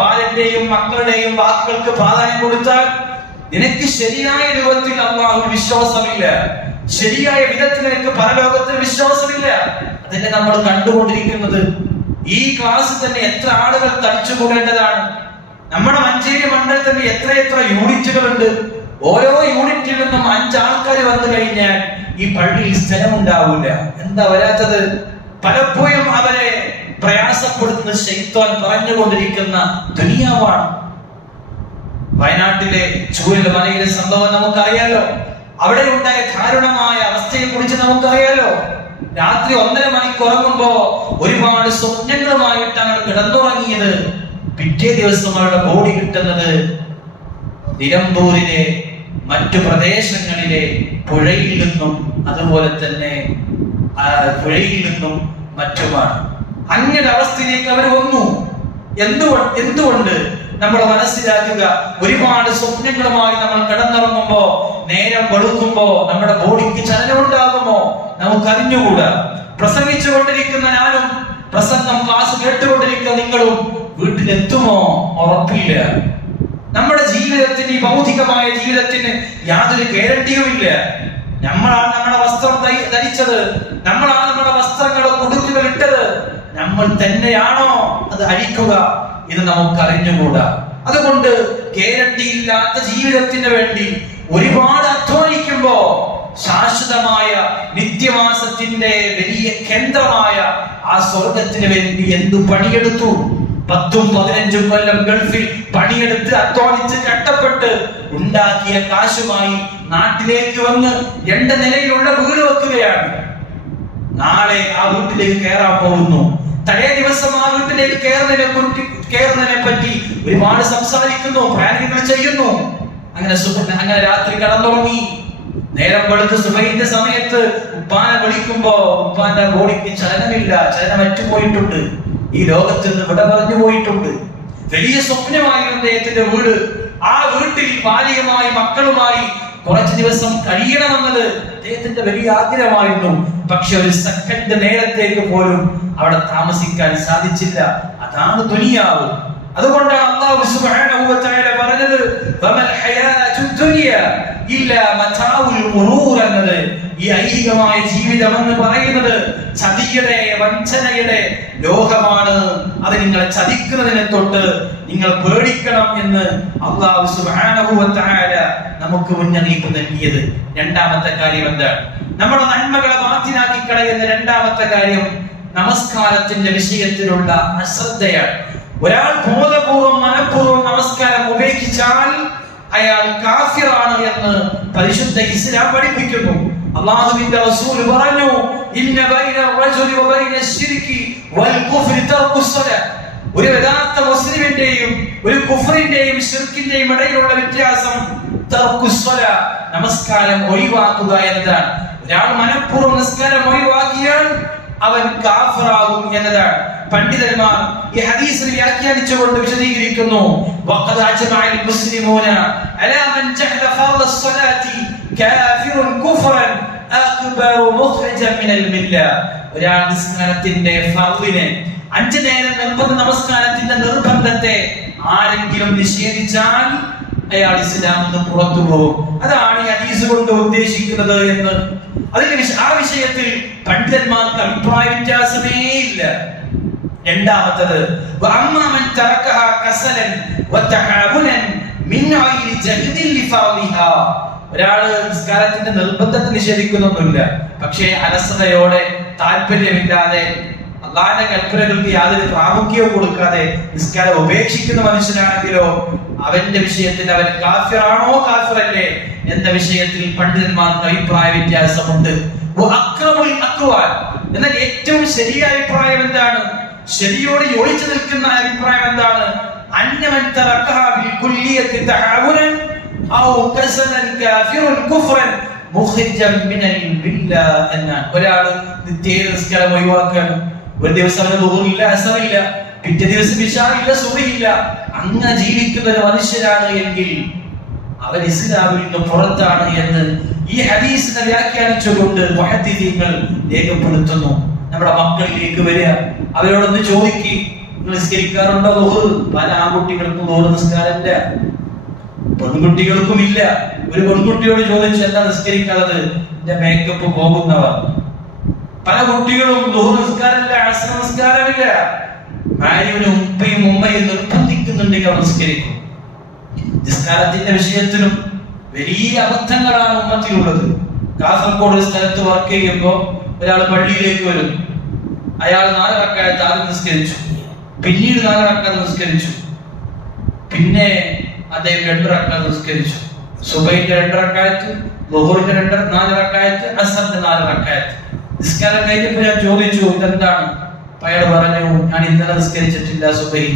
ബാലന്റെയും മക്കളുടെയും വാക്കുകൾക്ക് പ്രാധാന്യം കൊടുത്താൽ നിനക്ക് ശരിയായ രൂപത്തിൽ അള്ളാഹുവിൽ വിശ്വാസമില്ല, ശരിയായ വിധത്തിൽ നിനക്ക് പരലോകത്തിൽ വിശ്വാസമില്ല. അതിനെ നമ്മൾ കണ്ടുകൊണ്ടിരിക്കുന്നത്. ഈ ക്ലാസ്സിൽ തന്നെ എത്ര ആളുകൾ തടിച്ചുകൂടേണ്ടതാണ്. നമ്മുടെ മഞ്ചേരി മണ്ഡലത്തിൽ തന്നെ എത്ര യൂണിറ്റുകളുണ്ട്. ഓരോ യൂണിറ്റിൽ നിന്നും 5 ആൾക്കാർ വന്നു കഴിഞ്ഞാൽ ഈ പള്ളിയിൽ സ്ഥലമുണ്ടാവില്ല. എന്താ വരാത്തത്? പലപ്പോഴും അവരെ പ്രയാസപ്പെടുത്തുന്ന ശൈത്താൻ പറഞ്ഞുകൊണ്ടിരിക്കുന്ന ദുനിയാവാണ്. വയനാട്ടിലെ ചൂരൽമലയിലെ സംഭവം നമുക്കറിയാലോ. അവിടെ ഉണ്ടായ ദാരുണമായ അവസ്ഥയെ കുറിച്ച് നമുക്കറിയാലോ. രാത്രി 1:30 മണിക്ക് ഉറങ്ങുമ്പോ ഒരുപാട് സ്വപ്നങ്ങളുമായിട്ടാണ് കിടന്നുറങ്ങിയത്. പിറ്റേ ദിവസം അവരുടെ ബോഡി കിട്ടുന്നത് നിലമ്പൂരിലെ മറ്റു പ്രദേശങ്ങളിലെ പുഴയിൽ നിന്നും അതുപോലെ തന്നെ പുഴയിൽ നിന്നും മറ്റുമാണ്. അങ്ങനെ അവസ്ഥയിലേക്ക് അവർ വന്നു. എന്തുകൊണ്ട് നമ്മൾ മനസ്സിലാക്കുക, ഒരുപാട് സ്വപ്നങ്ങളുമായി നമ്മൾ കിടന്നുറങ്ങുമ്പോ നേരം വെളുക്കുമ്പോ നമ്മുടെ ബോഡിക്ക് ചലനം ഉണ്ടാകുമോ നമുക്കറിഞ്ഞുകൂടാ. പ്രസംഗിച്ചു കൊണ്ടിരിക്കുന്ന ഞാനും പ്രസംഗം ക്ലാസ് കേട്ടുകൊണ്ടിരിക്കുന്ന നിങ്ങളും വീട്ടിലെത്തുമോ ഉറപ്പില്ല. നമ്മുടെ ജീവിതത്തിന്, ഈ ഭൗതികമായ ജീവിതത്തിന് യാതൊരു ഗ്യാരണ്ടിയുമില്ല. നമ്മളാണ് നമ്മുടെ വസ്ത്രം ധരിച്ചത്, നമ്മളാണ് നമ്മുടെ വസ്ത്രങ്ങൾ കുടുക്കുകൾ ഇട്ടത്, നമ്മൾ തന്നെയാണോ അത് അഴിക്കുക ഇത് നമുക്ക് അറിഞ്ഞുകൂടാ. അതുകൊണ്ട് ഗ്യാരണ്ടി ഇല്ലാത്ത ജീവിതത്തിന് വേണ്ടി ഒരുപാട് അധ്വാനിക്കുമ്പോ ശാശ്വതമായ നിത്യവാസത്തിന്റെ വലിയ കേന്ദ്രമായ ആ സ്വർഗത്തിന് വേണ്ടി എന്തു പണിയെടുത്തു. 10-15 കൊല്ലം ഗൾഫിൽ പണിയെടുത്ത് അധ്വാനിച്ച് കഷ്ടപ്പെട്ട് ഉണ്ടാക്കിയ കാശുമായി നാട്ടിലേക്ക് വന്ന് 2 നിലയിലുള്ള വീട് വെക്കുകയാണ്. നാളെ ആ വീട്ടിലേക്ക് കയറാൻ പോകുന്നു. തലേ ദിവസം ആ വീട്ടിലേക്ക് കയറുന്നതിനെ പറ്റി ഒരുപാട് സംസാരിക്കുന്നു, പ്ലാനുകൾ ചെയ്യുന്നു. അങ്ങനെ രാത്രി കടന്നുറങ്ങി. നേരം വെളുത്ത് സുബഹിന്റെ സമയത്ത് ഉപ്പാനെ വിളിക്കുമ്പോ ഉപ്പാന്റെ ബോഡിക്ക് ചലനമില്ല, ചലനം അറ്റുപോയിട്ടുണ്ട്, ഈ ലോകത്തിൽ നിന്ന് വിട പറഞ്ഞു പോയിട്ടുണ്ട്. വലിയ സ്വപ്നമായിരുന്നു അദ്ദേഹത്തിന്റെ വീട്. ആ വീട്ടിൽ ഭാര്യയുമായി മക്കളുമായി കുറച്ചു ദിവസം കഴിയണമെന്നത് അദ്ദേഹത്തിന്റെ വലിയ ആഗ്രഹമായിരുന്നു. പക്ഷെ ഒരു സെക്കൻഡ് നേരത്തേക്ക് പോലും അവിടെ താമസിക്കാൻ സാധിച്ചില്ല. അതാണ് ദുനിയാവ്. അതുകൊണ്ടാണ് അല്ലാഹു സുബ്ഹാനഹു വ തആല പറഞ്ഞത് വമൽ ഹയാതുദ് ദുനിയ ഇല്ലാ മതാഉൽ ഗുറൂർ എന്നത്. ഈ ഐഹികമായ ജീവിതം എന്ന് പറയുന്നത് ചതിയുടെ, വഞ്ചനയുടെ ലോകമാണ്. അത് നിങ്ങളെ ചതിക്കുന്നതിനെ തൊട്ട് നിങ്ങൾ പേടിക്കണം എന്ന് അല്ലാഹു സുബ്ഹാനഹു വ തആല നമുക്ക് മുന്നറിയിപ്പ് നൽകിയത്. രണ്ടാമത്തെ കാര്യം എന്താണ്? നമ്മുടെ നന്മകളെ ബാത്തിലാക്കി കളയുന്ന രണ്ടാമത്തെ കാര്യം നമസ്കാരത്തിന്റെ വിഷയത്തിലുള്ള അശ്രദ്ധയാണ്. ഒരാൾ ബോധപൂർവം മനഃപൂർവ്വം നമസ്കാരം ഉപേക്ഷിച്ചാൽ അയാൾ കാഫിറാണ് എന്ന് പരിശുദ്ധ ഇസ്ലാം പഠിപ്പിക്കുന്നു. അല്ലാഹുവിന്റെ റസൂൽ പറഞ്ഞു, ഇന്ന ബൈന റജുലി വബൈന ശിർകി വൽ കുഫ്രി തർക്കുസ് സ്വലാത്ത്. ഒരു യഥാർത്ഥ മുസ്ലിമിന്റെയും ഒരു കുഫറിന്റെയും ശിർക്കിന്റെയും ഇടയിലുള്ള വ്യത്യാസം തർക്കുസ് സ്വലാത്ത്, നമസ്കാരം ഒഴിവാക്കുക എന്നതാണ്. ഒരാൾ മനഃപൂർവ്വം നമസ്കാരം ഒഴിവാക്കിയാൽ അവൻ കാഫിറാകും എന്നതാണ്. പണ്ഡിതന്മാർ ഈ ഹദീസിനെ വ്യാഖ്യാനിച്ചുകൊണ്ട് വിശദീകരിക്കുന്നു, വഖദ അജ്മഅൽ മുസ്ലിമൂന അലാ മൻ ജഹല ഫർളസ് സ്വലാത്തി കാഫിറുൻ കുഫ്റൻ അക്ബറു മുഖ്രിജൻ മിനൽ മില്ല. ഒരാൾ നമസ്കാരത്തിന്റെ ഫർളിനെ, 5 നേരം നിർബന്ധ നമസ്കാരത്തിന്റെ നിർബന്ധത്തെ ആരെങ്കിലും നിഷേധിച്ചാൽ അയാൾ ഇസ്ലാമിൽ നിന്ന് പുറത്തു പോകും. അതാണ് ഈ ഹദീസ് കൊണ്ട് ഉദ്ദേശിക്കുന്നത് എന്ന് ആ വിഷയത്തിൽ പണ്ഡിതന്മാർക്ക് അഭിപ്രായ വ്യത്യാസമേ ഇല്ല. രണ്ടാമത്തത് വഅമ്മാമൻ തറകഹ കസലൻ വതഹാബുനൻ മിൻ ഗൈരി ജഹദിൻ ലിഫർളിഹാ. ഒരാള് നിസ്കാരത്തിന്റെ നിർബന്ധത്തെ നിഷേധിക്കുന്നൊന്നുമില്ല, പക്ഷേ അലസതയോടെ താല്പര്യമില്ലാതെ അല്ലാഹുവിന്റെ കൽപ്പനകൾക്ക് യാതൊരു പ്രാമുഖ്യവും കൊടുക്കാതെ നിസ്കാരം ഉപേക്ഷിക്കുന്ന മനുഷ്യനാണെങ്കിലോ അവന്റെ വിഷയത്തിൽ അവൻ കാഫിറാണോ കാഫിറല്ലേ എന്ന വിഷയത്തിൽ പണ്ഡിതന്മാർക്ക് അഭിപ്രായ വ്യത്യാസമുണ്ട്. എന്നാൽ ഏറ്റവും ശരിയായ അഭിപ്രായം എന്താണ്? ശരിയോട് യോജിച്ചു നിൽക്കുന്ന അഭിപ്രായം എന്താണ്? അന്നമൻ തറക്കഹ ബിൽ കുല്ലിയത്തി തഹാവുനൻ ഔ കസലൻ കാഫിറുൻ കുഫ്റൻ മുഖ്രിജൻ മിനൽ മില്ല എന്നാണ്. ഒരാൾ നിത്യ നിസ്കാരം ഒഴിവാക്കുകയാണ്. ഒരു ദിവസം ളുഹറില്ല, അസറില്ല, പിറ്റേ ദിവസം ഇശാ ഇല്ല, സുബ്ഹി ഇല്ല, അങ്ങനെ ജീവിക്കുന്ന ഒരു മനുഷ്യനാണ് എങ്കിൽ അവൻ ഇസ്ലാമിൽ നിന്ന് പുറത്താണ് എന്ന് ഈ ഹദീസിനെ വ്യാഖ്യാനിച്ചുകൊണ്ട് മുഹദ്ദിസീങ്ങൾ രേഖപ്പെടുത്തുന്നു. നമ്മുടെ മക്കളിലേക്ക് വരിക, അവരോടൊന്ന് ചോദിക്കുക, നിങ്ങൾ നിസ്കരിക്കാറുണ്ടോ ളുഹർ? പല ആൺകുട്ടികൾക്കും ളുഹർ നിസ്കാരമില്ല, പെൺകുട്ടികൾക്കും ഇല്ല. ഒരു പെൺകുട്ടിയോട് ചോദിച്ചു എന്താ നിസ്കരിക്കാത്തത്? എന്റെ മേക്കപ്പ് പോകുന്നവർ. പല കുട്ടികളും ളുഹർ നിസ്കാരമില്ല, അസ്ർ നിസ്കാരമില്ല. ഭാര്യയുടെ ഉപ്പയും ഉമ്മയും നിർബന്ധിക്കുന്നുണ്ടെങ്കിൽ അവർ നിസ്കരിക്കും. നിസ്കാരത്തിന്റെ വിഷയത്തിലും വലിയ അബദ്ധങ്ങളാണ് ഉമ്മത്തിലുള്ളത്. കാസർഗോഡ് ഒരു സ്ഥലത്ത് വർക്ക് ചെയ്യുമ്പോൾ ഒരാൾ പള്ളിയിലേക്ക് വരും. അയാൾ 4 റക്അത്ത് ആദ്യം നിസ്കരിച്ചു, പിന്നീട് 4 റക്അത്ത് നിസ്കരിച്ചു, പിന്നെ അദ്ദേഹം 2 റക്അത്ത് നിസ്കരിച്ചു. സുബഹിന്റെ 2 റക്അത്ത്, ളുഹറിന്റെ 4 റക്അത്ത്, അസ്റിന്റെ 4 റക്അത്ത്. നിസ്കാരം കഴിഞ്ഞപ്പോ ഞാൻ ചോദിച്ചു ഇതെന്താണ്? അയാൾ പറഞ്ഞു, ഞാൻ ഇന്നലെ നിസ്കരിച്ചിട്ടില്ല, സുബഹി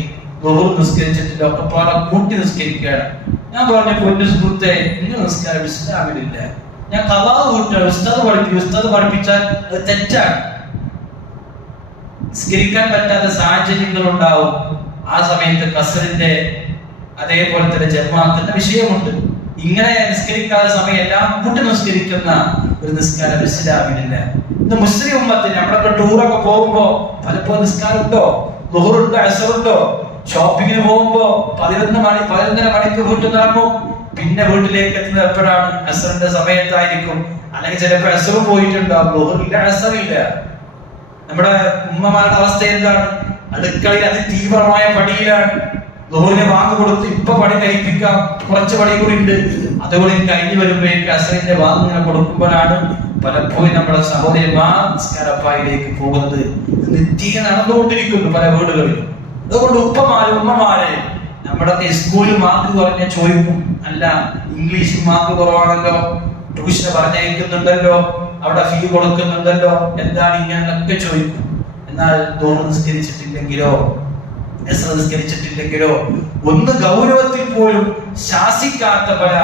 ളുഹർ നിസ്കരിച്ചിട്ടില്ല, ഒക്കെ പാടെ കൂട്ടി നിസ്കരിക്കുകയാണ്. ഞാൻ പറഞ്ഞു, പൊന്നു സുഹൃത്തെ, ഇങ്ങനെ നിസ്കാരം ഇസ്ലാമിലില്ല. ഞാൻ ഖളാ കൂട്ടാണ്. ഉസ്താദ് പഠിപ്പിച്ചാൽ അത് തെറ്റാണ്. നിസ്കരിക്കാൻ പറ്റാത്ത സാഹചര്യങ്ങൾ ഉണ്ടാവും. ആ സമയത്ത് കസറിന്റെ അതേപോലെ തന്നെ ജമാഅത്തിന്റെ വിഷയമുണ്ട്. ഇങ്ങനെ നിസ്കരിക്കാത്ത സമയം എല്ലാം കൂട്ടി നിസ്കരിക്കുന്ന ഒരു നിസ്കാരം ഇസ്ലാമിലില്ല. ഇന്ന് മുസ്ലിം ഉമ്മത്തിന് നമ്മളൊക്കെ ടൂറൊക്കെ പോകുമ്പോ പലപ്പോഴും നിസ്കാരം ഉണ്ടോ? ളുഹറുണ്ടോ? അസറുണ്ടോ? ഷോപ്പിങ്ങിന് പോകുമ്പോ 11 മണിക്ക് വീട്ടിൽ നിറങ്ങും. പിന്നെ വീട്ടിലേക്ക് എത്തുന്നത് എപ്പോഴാണ്? അസറിന്റെ സമയത്തായിരിക്കും. അല്ലെങ്കിൽ ചിലപ്പോൾ അസറും പോയിട്ടുണ്ടാവും, ളുഹറില്ല, അസറില്ല. നമ്മുടെ ഉമ്മമാരുടെ അവസ്ഥ എന്താണ്? അടുക്കളയിൽ അതിതീവ്രമായ പണിയിലാണ്. ളുഹറിനെ വാങ്ങ് കൊടുത്ത് ഇപ്പൊ പണി കഴിപ്പിക്കാം, കുറച്ച് പണി കൂടി ഉണ്ട്, അതുകൂടി കഴിഞ്ഞു വരുമ്പോഴേക്ക് അസറിന്റെ വാങ്ങിനെ കൊടുക്കുമ്പോഴാണ് പലപ്പോഴും നമ്മുടെ സഹോദരിമാർ നിസ്കാരപ്പായിലേക്ക് പോകുന്നത്. നിത്യേന നടന്നുകൊണ്ടിരിക്കുന്നു പല വീടുകളിലും. അതുകൊണ്ട് ഉമ്മമാരെ നമ്മുടെ സ്കൂളിൽ മാർക്ക് കുറഞ്ഞ ചോദിക്കും, അല്ല ഇംഗ്ലീഷിൽ മാർക്ക് കുറവാണല്ലോ, ട്യൂഷന് പറഞ്ഞയക്കുന്നുണ്ടല്ലോ, അവിടെ ഫീ കൊടുക്കുന്നുണ്ടല്ലോ, എന്താണ് ഇങ്ങനെയൊക്കെ ചോദിക്കും. എന്നാൽ ളുഹർ നിസ്കരിച്ചിട്ടില്ലെങ്കിലോ അസർ നിസ്കരിച്ചിട്ടില്ലെങ്കിലോ ഒന്ന് ഗൗരവത്തിൽ പോലും ശാസിക്കാത്ത പല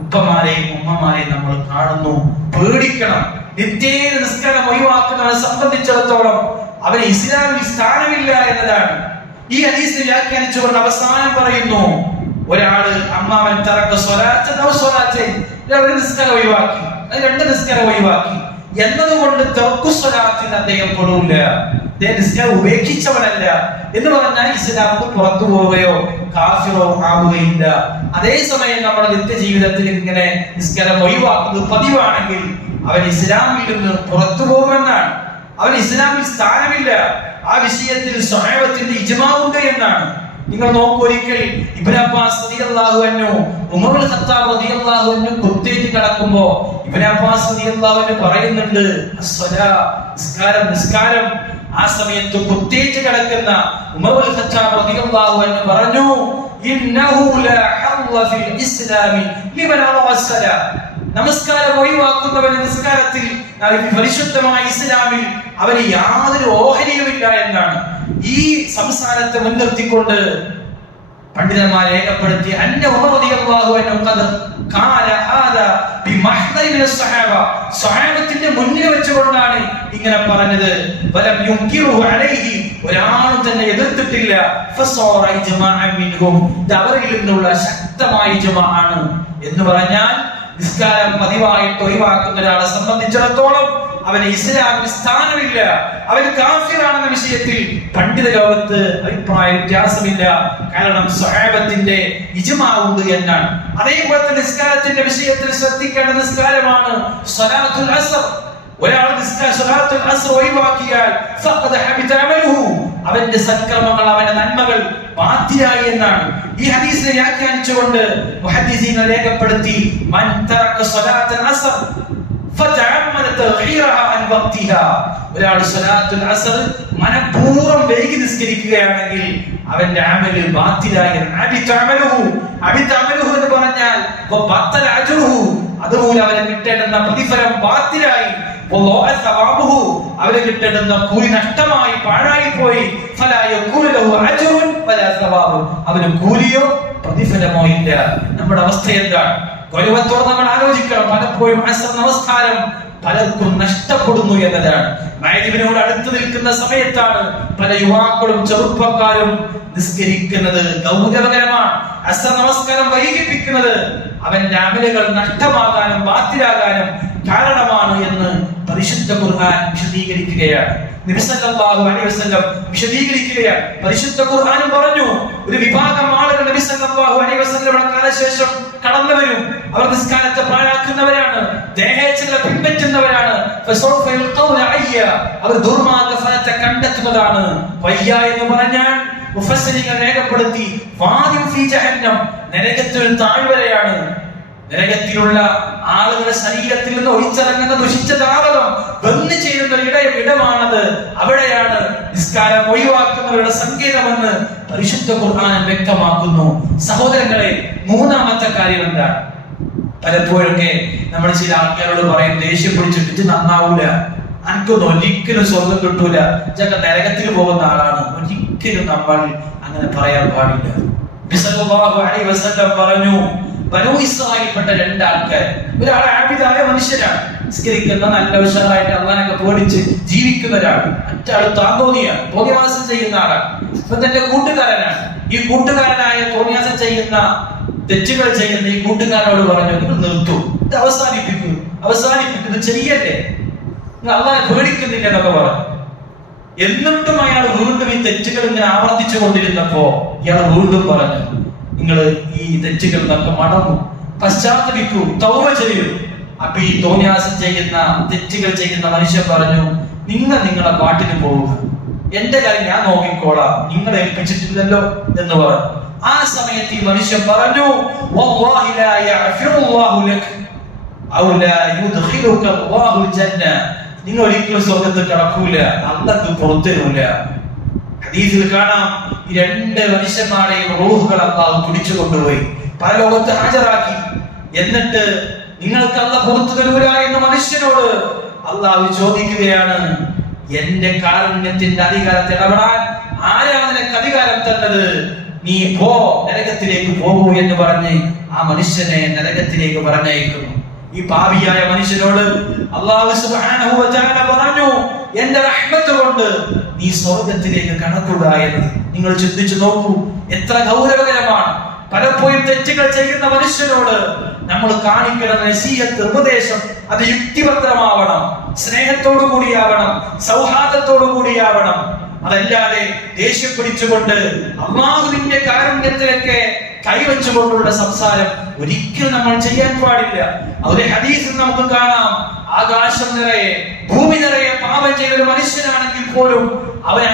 ഉപ്പമാരെയും ഉമ്മമാരെയും നമ്മൾ കാണുന്നു. പേടിക്കണം. നിത്യേന നിസ്കാരം ഒഴിവാക്കുന്നവരെ സംബന്ധിച്ചിടത്തോളം അവന് ഇസ്ലാമിൽ സ്ഥാനമില്ല എന്നതാണ്. ഈ ഹദീസിനെ വ്യാഖ്യാനിച്ചുകൊണ്ട് അവസാനം പറയുന്നു, ഒരാള് അമ്മാമൻ തറക്ക സ്വലാത്ത് നൗ സ്വലാത്തൈൻ, ഒരു നിസ്കാരം ഒഴിവാക്കി, രണ്ട് നിസ്കാരം ഒഴിവാക്കി എന്നതുകൊണ്ട് തർക്കു സ്വലാത്തിന് അദ്ദേഹം പെടൂല, അദ്ദേഹം നിസ്കാരം ഉപേക്ഷിച്ചവനല്ല എന്ന് പറഞ്ഞാൽ ഇസ്ലാമിന് പുറത്തു പോവുകയോ കാഫിറോ ആവുകയില്ല. അതേസമയം നമ്മുടെ നിത്യജീവിതത്തിൽ ഇങ്ങനെ നിസ്കാരം ഒഴിവാക്കുന്നത് പതിവാണെങ്കിൽ അവൻ ഇസ്ലാമിൽ നിന്ന് പുറത്തു പോകുമെന്നാണ്. അവൻ ഇസ്ലാമിൽ സ്ഥാനമില്ല. ആ വിഷയത്തിൽ സ്വഹാബത്തിന്റെ ഇജ്മാ ഉണ്ട് എന്നാണ്. നിങ്ങൾ നോക്കൂ, ഒരിക്കൽ ഇബ്നു അബ്ബാസ് റളിയല്ലാഹു അൻഹു ഉമർ ഇബ്നു ഖത്താബ് റളിയല്ലാഹു അൻഹു കുത്തേറ്റ് കിടക്കുമ്പോ ഇബ്നു അബ്ബാസ് റളിയല്ലാഹു അൻഹു പറയുന്നുണ്ട്, അസ്സലാ, നിസ്കാരം. ആ സമയത്ത് കുത്തേറ്റ് കിടക്കുന്ന ഉമർ ഇബ്നു ഖത്താബ് റളിയല്ലാഹു അൻഹു പറഞ്ഞു, ഇന്നഹു ലാ ഹല്ല ഫിൽ ഇസ്ലാമി ലിമൻ അറഅ അസ്സലാ, നമസ്കാരം ഒഴിവാക്കുന്നവന് നിസ്കാരത്തിൽ പരിശുദ്ധമായ ഇസ്ലാമിൽ അവന് യാതൊരു ഓഹരിയുമില്ല എന്നാണ്. ഈ സംസാരത്തെ മുൻനിർത്തിക്കൊണ്ട് പണ്ഡിതന്മാർ രേഖപ്പെടുത്തി, അന്ന ഉമർ റളിയല്ലാഹു അൻഹു ഖദ ഖാല ഹാദാ ബിമഹ്ദരി മിനസ് സ്വഹാബ, സ്വഹാബത്തിന്റെ മുന്നിൽ വെച്ചുകൊണ്ടാണ് ഇങ്ങനെ പറഞ്ഞത്. വലം യുൻകിറുഹു അലൈഹി, ഒരാളും തന്നെ എതിർത്തിട്ടില്ല. ഫസറ ഇജ്മാഅൻ മിൻഹും, അവരിൽ നിന്നുള്ള ശക്തമായ ഇജ്മാ ആണ് എന്ന് പറഞ്ഞാൽ നിസ്കാരം പതിവായിട്ട് ഒഴിവാക്കുന്ന ഒരാളെ സംബന്ധിച്ചിടത്തോളം അവന് ഇസ്ലാമിൽ സ്ഥാനമില്ല, അവൻ കാഫിറാണെന്ന വിഷയത്തിൽ പണ്ഡിത ലോകത്ത് അഭിപ്രായ വ്യത്യാസമില്ല. കാരണം സ്വഹാബത്തിന്റെ ഇജ്മാ ഉണ്ട് എന്നാണ്. അതേപോലെ തന്നെ നിസ്കാരത്തിന്റെ വിഷയത്തിൽ ശ്രദ്ധിക്കേണ്ട നിസ്കാരമാണ് സ്വലാത്തുൽ അസ്ർ. ഒരാൾ സ്വലാത്തുൽ അസ്ർ ഒഴിവാക്കിയാൽ ഫഖദ ഹബിത അമലുഹു, അവന്റെ സൽക്കർമ്മങ്ങൾ, അവന്റെ നന്മകൾ ബാത്തിലായി എന്നാണ്. ഈ ഹദീസിനെ വ്യാഖ്യാനിച്ചുകൊണ്ട് മുഹദ്ദിസീങ്ങൾ രേഖപ്പെടുത്തി, മൻ തറക സ്വലാത്തുൽ അസ്ർ ഫതഅമ്മദ തഗ്ഹീറഹാ അൻ വഖ്തിഹാ, ഒരാൾ സ്വലാത്തുൽ അസ്ർ മനഃപൂർവ്വം വൈകി നിസ്കരിക്കുകയാണെങ്കിൽ അവന്റെ അമൽ ബാത്തിലായി. അബിത അമലുഹു എന്ന് പറഞ്ഞാൽ വബത്തല അജ്റുഹു, അതുപോലെ അവന് കിട്ടേണ്ടുന്ന പ്രതിഫലം ബാത്തിലായി. അവന് കിട്ടേണ്ടുന്ന കൂലി നഷ്ടമായി, പാഴായി പോയി. അവന് കൂലിയോ പ്രതിഫലമോ ഇല്ല. നമ്മുടെ അവസ്ഥ എന്താണ്? ഗൗരവത്തോടെ നമ്മൾ ആലോചിക്കണം. പലപ്പോഴും അസ്ർ നമസ്കാരം പലർക്കും നഷ്ടപ്പെടുന്നു എന്നതാണ്. മഗ്‌രിബിനോട് അടുത്ത് നിൽക്കുന്ന സമയത്താണ് പല യുവാക്കളും ചെറുപ്പക്കാരും നിസ്കരിക്കുന്നത്. ഗൗരവകരമാണ്. അസ്ർ നമസ്കാരം വൈകിപ്പിക്കുന്നത് അവന്റെ അമലുകൾ നഷ്ടമാകാനും ബാത്തിലാകാനും കാരണമാണ് എന്ന് പരിശുദ്ധ ഖുർആൻ വിശദീകരിക്കുകയാണ്. നബി സല്ലല്ലാഹു അലൈഹി വസല്ലം വിശദീകരിക്കുകയാണ്. പരിശുദ്ധ ഖുർആനും പറഞ്ഞു, ഒരു വിഭാഗം ആളുകൾ നബി സല്ലല്ലാഹു അലൈഹി വസല്ലമയുടെ കാലശേഷം കടന്നു വരും. അവർ നിസ്കാരത്തെ പാഴാക്കുന്നവരാണ്, ദേഹേച്ഛകളെ പിൻപറ്റുന്നവരാണ്. ഫസൗഫ യൽഖൗന അയ്യ, അവർ ദുർമാർഗ്ഗ ഫലത്തെ കണ്ടെത്തുന്നതാണ്. വയ്യ എന്ന് പറഞ്ഞാൽ മുഫസ്സിരികൾ രേഖപ്പെടുത്തി, വാദിം ഫീ ജഹന്നം, നരകത്തിൽ താഴ്വരയാണ്. നരകത്തിലുള്ള ആളുകളുടെ ശരീരത്തിൽ നിന്ന് ഒഴിച്ചിറങ്ങുന്ന ദുഷിച്ച ദ്രാവകം വന്നു ചേരുന്ന ഇടമാണത്. അവിടെയാണ് നിസ്കാരം ഒഴിവാക്കുന്നവരുടെ സങ്കേതമെന്ന് പരിശുദ്ധ ഖുർആൻ വ്യക്തമാക്കുന്നു. സഹോദരങ്ങളെ, മൂന്നാമത്തെ കാര്യം എന്താണ്? പലപ്പോഴൊക്കെ നമ്മൾ ചില ആൾക്കാരോട് പറയും, ദേഷ്യം പിടിച്ചിട്ട് നന്നാവൂല. എനിക്കൊന്നും ഒരിക്കലും സ്വർഗം കിട്ടൂല, ഇതൊക്കെ നരകത്തിൽ പോകുന്ന ആളാണ്. ഒരിക്കലും നമ്മൾ അങ്ങനെ പറയാൻ പാടില്ല. സല്ലല്ലാഹു അലൈഹി വസല്ലം പറഞ്ഞു, ബനൂ ഇസ്രായേൽപ്പെട്ട രണ്ടാൾക്കാർ, ഒരാൾ ആബിദായ മനുഷ്യനാണ്, നിസ്കരിക്കുന്ന നല്ല ഉഷാറായിട്ട് അള്ളാഹനെ പേടിച്ച് ജീവിക്കുന്ന ഒരാൾ, മറ്റാൾ തോന്നിയാസം ചെയ്യുന്ന ആളാണ്. ഇപ്പൊ തന്റെ കൂട്ടുകാരനാണ്. ഈ കൂട്ടുകാരനായ തോന്നിയാസം ചെയ്യുന്ന, തെറ്റുകൾ ചെയ്യുന്ന ഈ കൂട്ടുകാരനോട് പറഞ്ഞു, നിങ്ങൾ നിർത്തൂ, ഇത് അവസാനിപ്പിക്കൂ, ഇത് ചെയ്യല്ലേ, നിങ്ങൾ അള്ളാഹനെ പേടിക്കുന്നില്ല എന്നൊക്കെ പറഞ്ഞു. എന്നിട്ടും അയാൾ വീണ്ടും ഈ തെറ്റുകൾ ഇങ്ങനെ ആവർത്തിച്ചു കൊണ്ടിരുന്നപ്പോ ഇയാൾ വീണ്ടും പറഞ്ഞു, നിങ്ങൾ ഈ തെറ്റുകൾ നിന്നൊക്കെ മടങ്ങൂ, പശ്ചാത്തപിക്കൂ, തൗബ ചെയ്യൂ. അപ്പൊ ഈ തോന്നിയാസം ചെയ്യുന്ന, തെറ്റുകൾ ചെയ്യുന്ന മനുഷ്യൻ പറഞ്ഞു, നിങ്ങളെ പാട്ടിന് പോവുക, എന്റെ കാര്യം ഞാൻ നോക്കിക്കോളാം, നിങ്ങളെ ഏൽപ്പിച്ചിട്ടില്ലല്ലോ എന്ന് പറഞ്ഞു. ആ സമയത്ത് ഈ മനുഷ്യൻ പറഞ്ഞു, വല്ലാഹി ലാ യഗ്ഫിറുല്ലാഹു ലക് ഔ ലാ യുദ്ഖിലുക അല്ലാഹുൽ ജന്ന, നിങ്ങൾ ഒരിക്കലും സ്വർഗ്ഗത്തിൽ കടക്കൂല, അല്ലാഹു പുറത്തുതരൂല. ഹദീസിൽ കാണാം, ഈ രണ്ട് മനുഷ്യന്മാരെയും റൂഹുകൾ അല്ലാഹു പിടിച്ചു കൊണ്ടുപോയി പരലോകത്ത് ഹാജരാക്കി. എന്നിട്ട് നിങ്ങൾക്ക് അല്ലാഹു പുറത്തു തരൂല എന്ന മനുഷ്യനോട് അല്ലാഹു ചോദിക്കുകയാണ്, എന്റെ കാരുണ്യത്തിന്റെ അധികാരത്തിൽ ഇടപെടാൻ ആരാണ് നിനക്ക് അധികാരം തന്നത്? നീ പോ, നരകത്തിലേക്ക് പോകൂ എന്ന് പറഞ്ഞ് ആ മനുഷ്യനെ നരകത്തിലേക്ക് പറഞ്ഞയക്കുന്നു. ഈ പാപിയായ മനുഷ്യനോട് അല്ലാഹു സുബ്ഹാനഹു വ തആല പറഞ്ഞു, എന്റെ റഹ്മത്ത് കൊണ്ട് നീ സ്വർഗ്ഗത്തിലേക്ക് കടക്കുക എന്ന്. നിങ്ങൾ ചിന്തിച്ചു നോക്കൂ, എത്ര ഗൗരവകരമാണ്. പലപ്പോഴും തെറ്റുകൾ ചെയ്യുന്ന മനുഷ്യനോട് നമ്മൾ കാണിക്കുന്ന നസീഹത്ത്, ഉപദേശം, അത് യുക്തിപത്രമാവണം, സ്നേഹത്തോടു കൂടിയാവണം, സൗഹാർദ്ദത്തോടു കൂടിയാവണം. അതല്ലാതെ ദേഷ്യം പിടിച്ചുകൊണ്ട് അല്ലാഹുവിന്റെ കാരുണ്യത്തിലൊക്കെ കൈവച്ചുകൊണ്ടുള്ള സംസാരം ഒരിക്കലും നമ്മൾ ചെയ്യാൻ പാടില്ല. ഒരു ഹദീസിൽ നമുക്ക് കാണാം, ആകാശം നിറയെ, ഭൂമി നിറയെ പാപം ചെയ്ത ഒരു മനുഷ്യനാണെങ്കിൽ പോലും അവൻ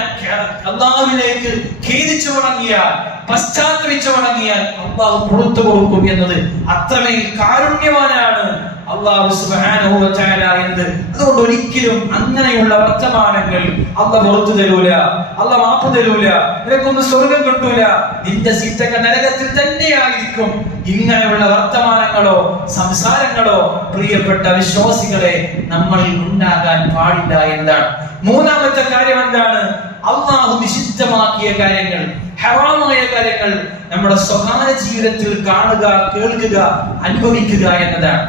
അല്ലാഹുവിലേക്ക് ഖേദിച്ചു വണങ്ങിയാൽ, പശ്ചാത്തപിച്ചു വണങ്ങിയാൽ അല്ലാഹു പുറത്തു കൊടുക്കും എന്നത് അത്രമേൽ കാരുണ്യവാനാണ് അല്ലാഹു സുബ്ഹാനഹു വ തആല എന്ന്. അതുകൊണ്ട് ഒരിക്കലും അങ്ങനെയുള്ള വർത്തമാനങ്ങൾ അല്ലാഹു പുറത്തു തരൂല, അല്ലാഹു മാപ്പ് തരൂല, നിനക്കൊന്നും സ്വർഗ്ഗം കിട്ടൂല, നിന്റെ സീറ്റൊക്കെ നരകത്തിൽ തന്നെയായിരിക്കും. ഇങ്ങനെയുള്ള വർത്തമാനങ്ങളോ സംസാരങ്ങളോ പ്രിയപ്പെട്ട വിശ്വാസികളെ നമ്മൾ ഉണ്ടാകാൻ പാടില്ല എന്നതാണ്. മൂന്നാമത്തെ കാര്യം എന്താണ്? അല്ലാഹു നിഷിദ്ധമാക്കിയ കാര്യങ്ങൾ, ഹറാമായ കാര്യങ്ങൾ നമ്മുടെ സ്വകാര്യ ജീവിതത്തിൽ കാണുക, കേൾക്കുക, അനുഭവിക്കുക എന്നതാണ്.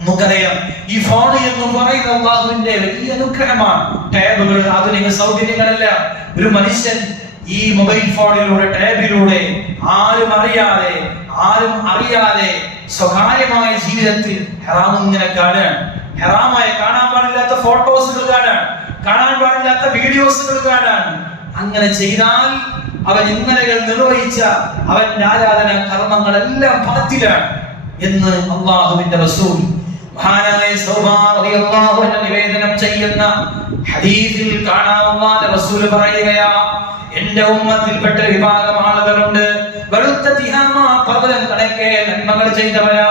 നമുക്കറിയാം, ഈ ഫോൺ എന്ന് പറയുന്ന അല്ലാഹുവിന്റെ വലിയ അനുഗ്രഹമാണ്. ടാബുകൾ, ആധുനിക സൗകര്യങ്ങളല്ല. ഒരു മനുഷ്യൻ ഈ മൊബൈൽ ഫോണിലൂടെ, ടാബിലൂടെ ആരും അറിയാതെ സ്വകാര്യമായ ജീവിതത്തിൽ ഹറാം ഇങ്ങനെ കാണുകയാണ്. ഹറാമായ, കാണാൻ പാടില്ലാത്ത ഫോട്ടോസുകൾ കാണാൻ, കാണാൻ പാടില്ലാത്ത വീഡിയോസുകൾ കാണാൻ. അങ്ങനെ ചെയ്താൽ അവൻ ഇന്നലകൾ നിർവഹിച്ച അവന്റെ ആരാധന കർമ്മങ്ങളെല്ലാം ബാത്തിലാണ് എന്ന് അല്ലാഹുവിന്റെ റസൂൽ മഹാനായ സൗബാൻ റളിയല്ലാഹു അൻഹു നിവേദനം ചെയ്യുന്ന ഹദീസിൽ കാണാം, അല്ലാഹുവിന്റെ റസൂൽ പറയുകയാ, എന്റെ ഉമ്മത്തിൽപ്പെട്ട വിഭാഗം ആളുകളുണ്ട്, വെളുത്ത തിഹാമ പർവ്വതം കണക്കെ നന്മകൾ ചെയ്തവരാ,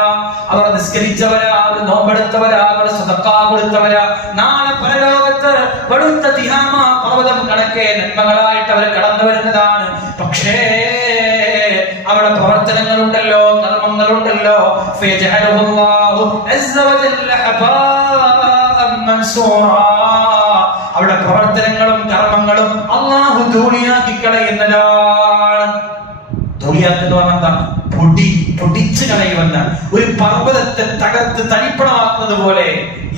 അവർ നിസ്കരിച്ചവരാ, അവർ നോമ്പെടുത്തവരാ, അവർ സദഖ കൊടുത്തവരാ. നാളെ പരലോകത്ത് വെളുത്ത തിഹാമ പർവ്വതം കണക്കെ നന്മകളായിട്ട് അവർ കടന്നു വരുന്നതാണ്. പക്ഷേ അവരുടെ പ്രവർത്തനങ്ങളുണ്ടല്ലോ, കർമ്മങ്ങളുണ്ടല്ലോ, അവരുടെ പ്രവർത്തനങ്ങളും കർമ്മങ്ങളും അല്ലാഹു ധൂളിയാക്കി കളയുന്നതാണ്. ധൂളിയാക്കുന്ന പറഞ്ഞാൽ പൊടിച്ചു കളയുമെന്ന, ഒരു പർവ്വതത്തെ തകർത്ത് തരിപ്പണമാക്കുന്നത് പോലെ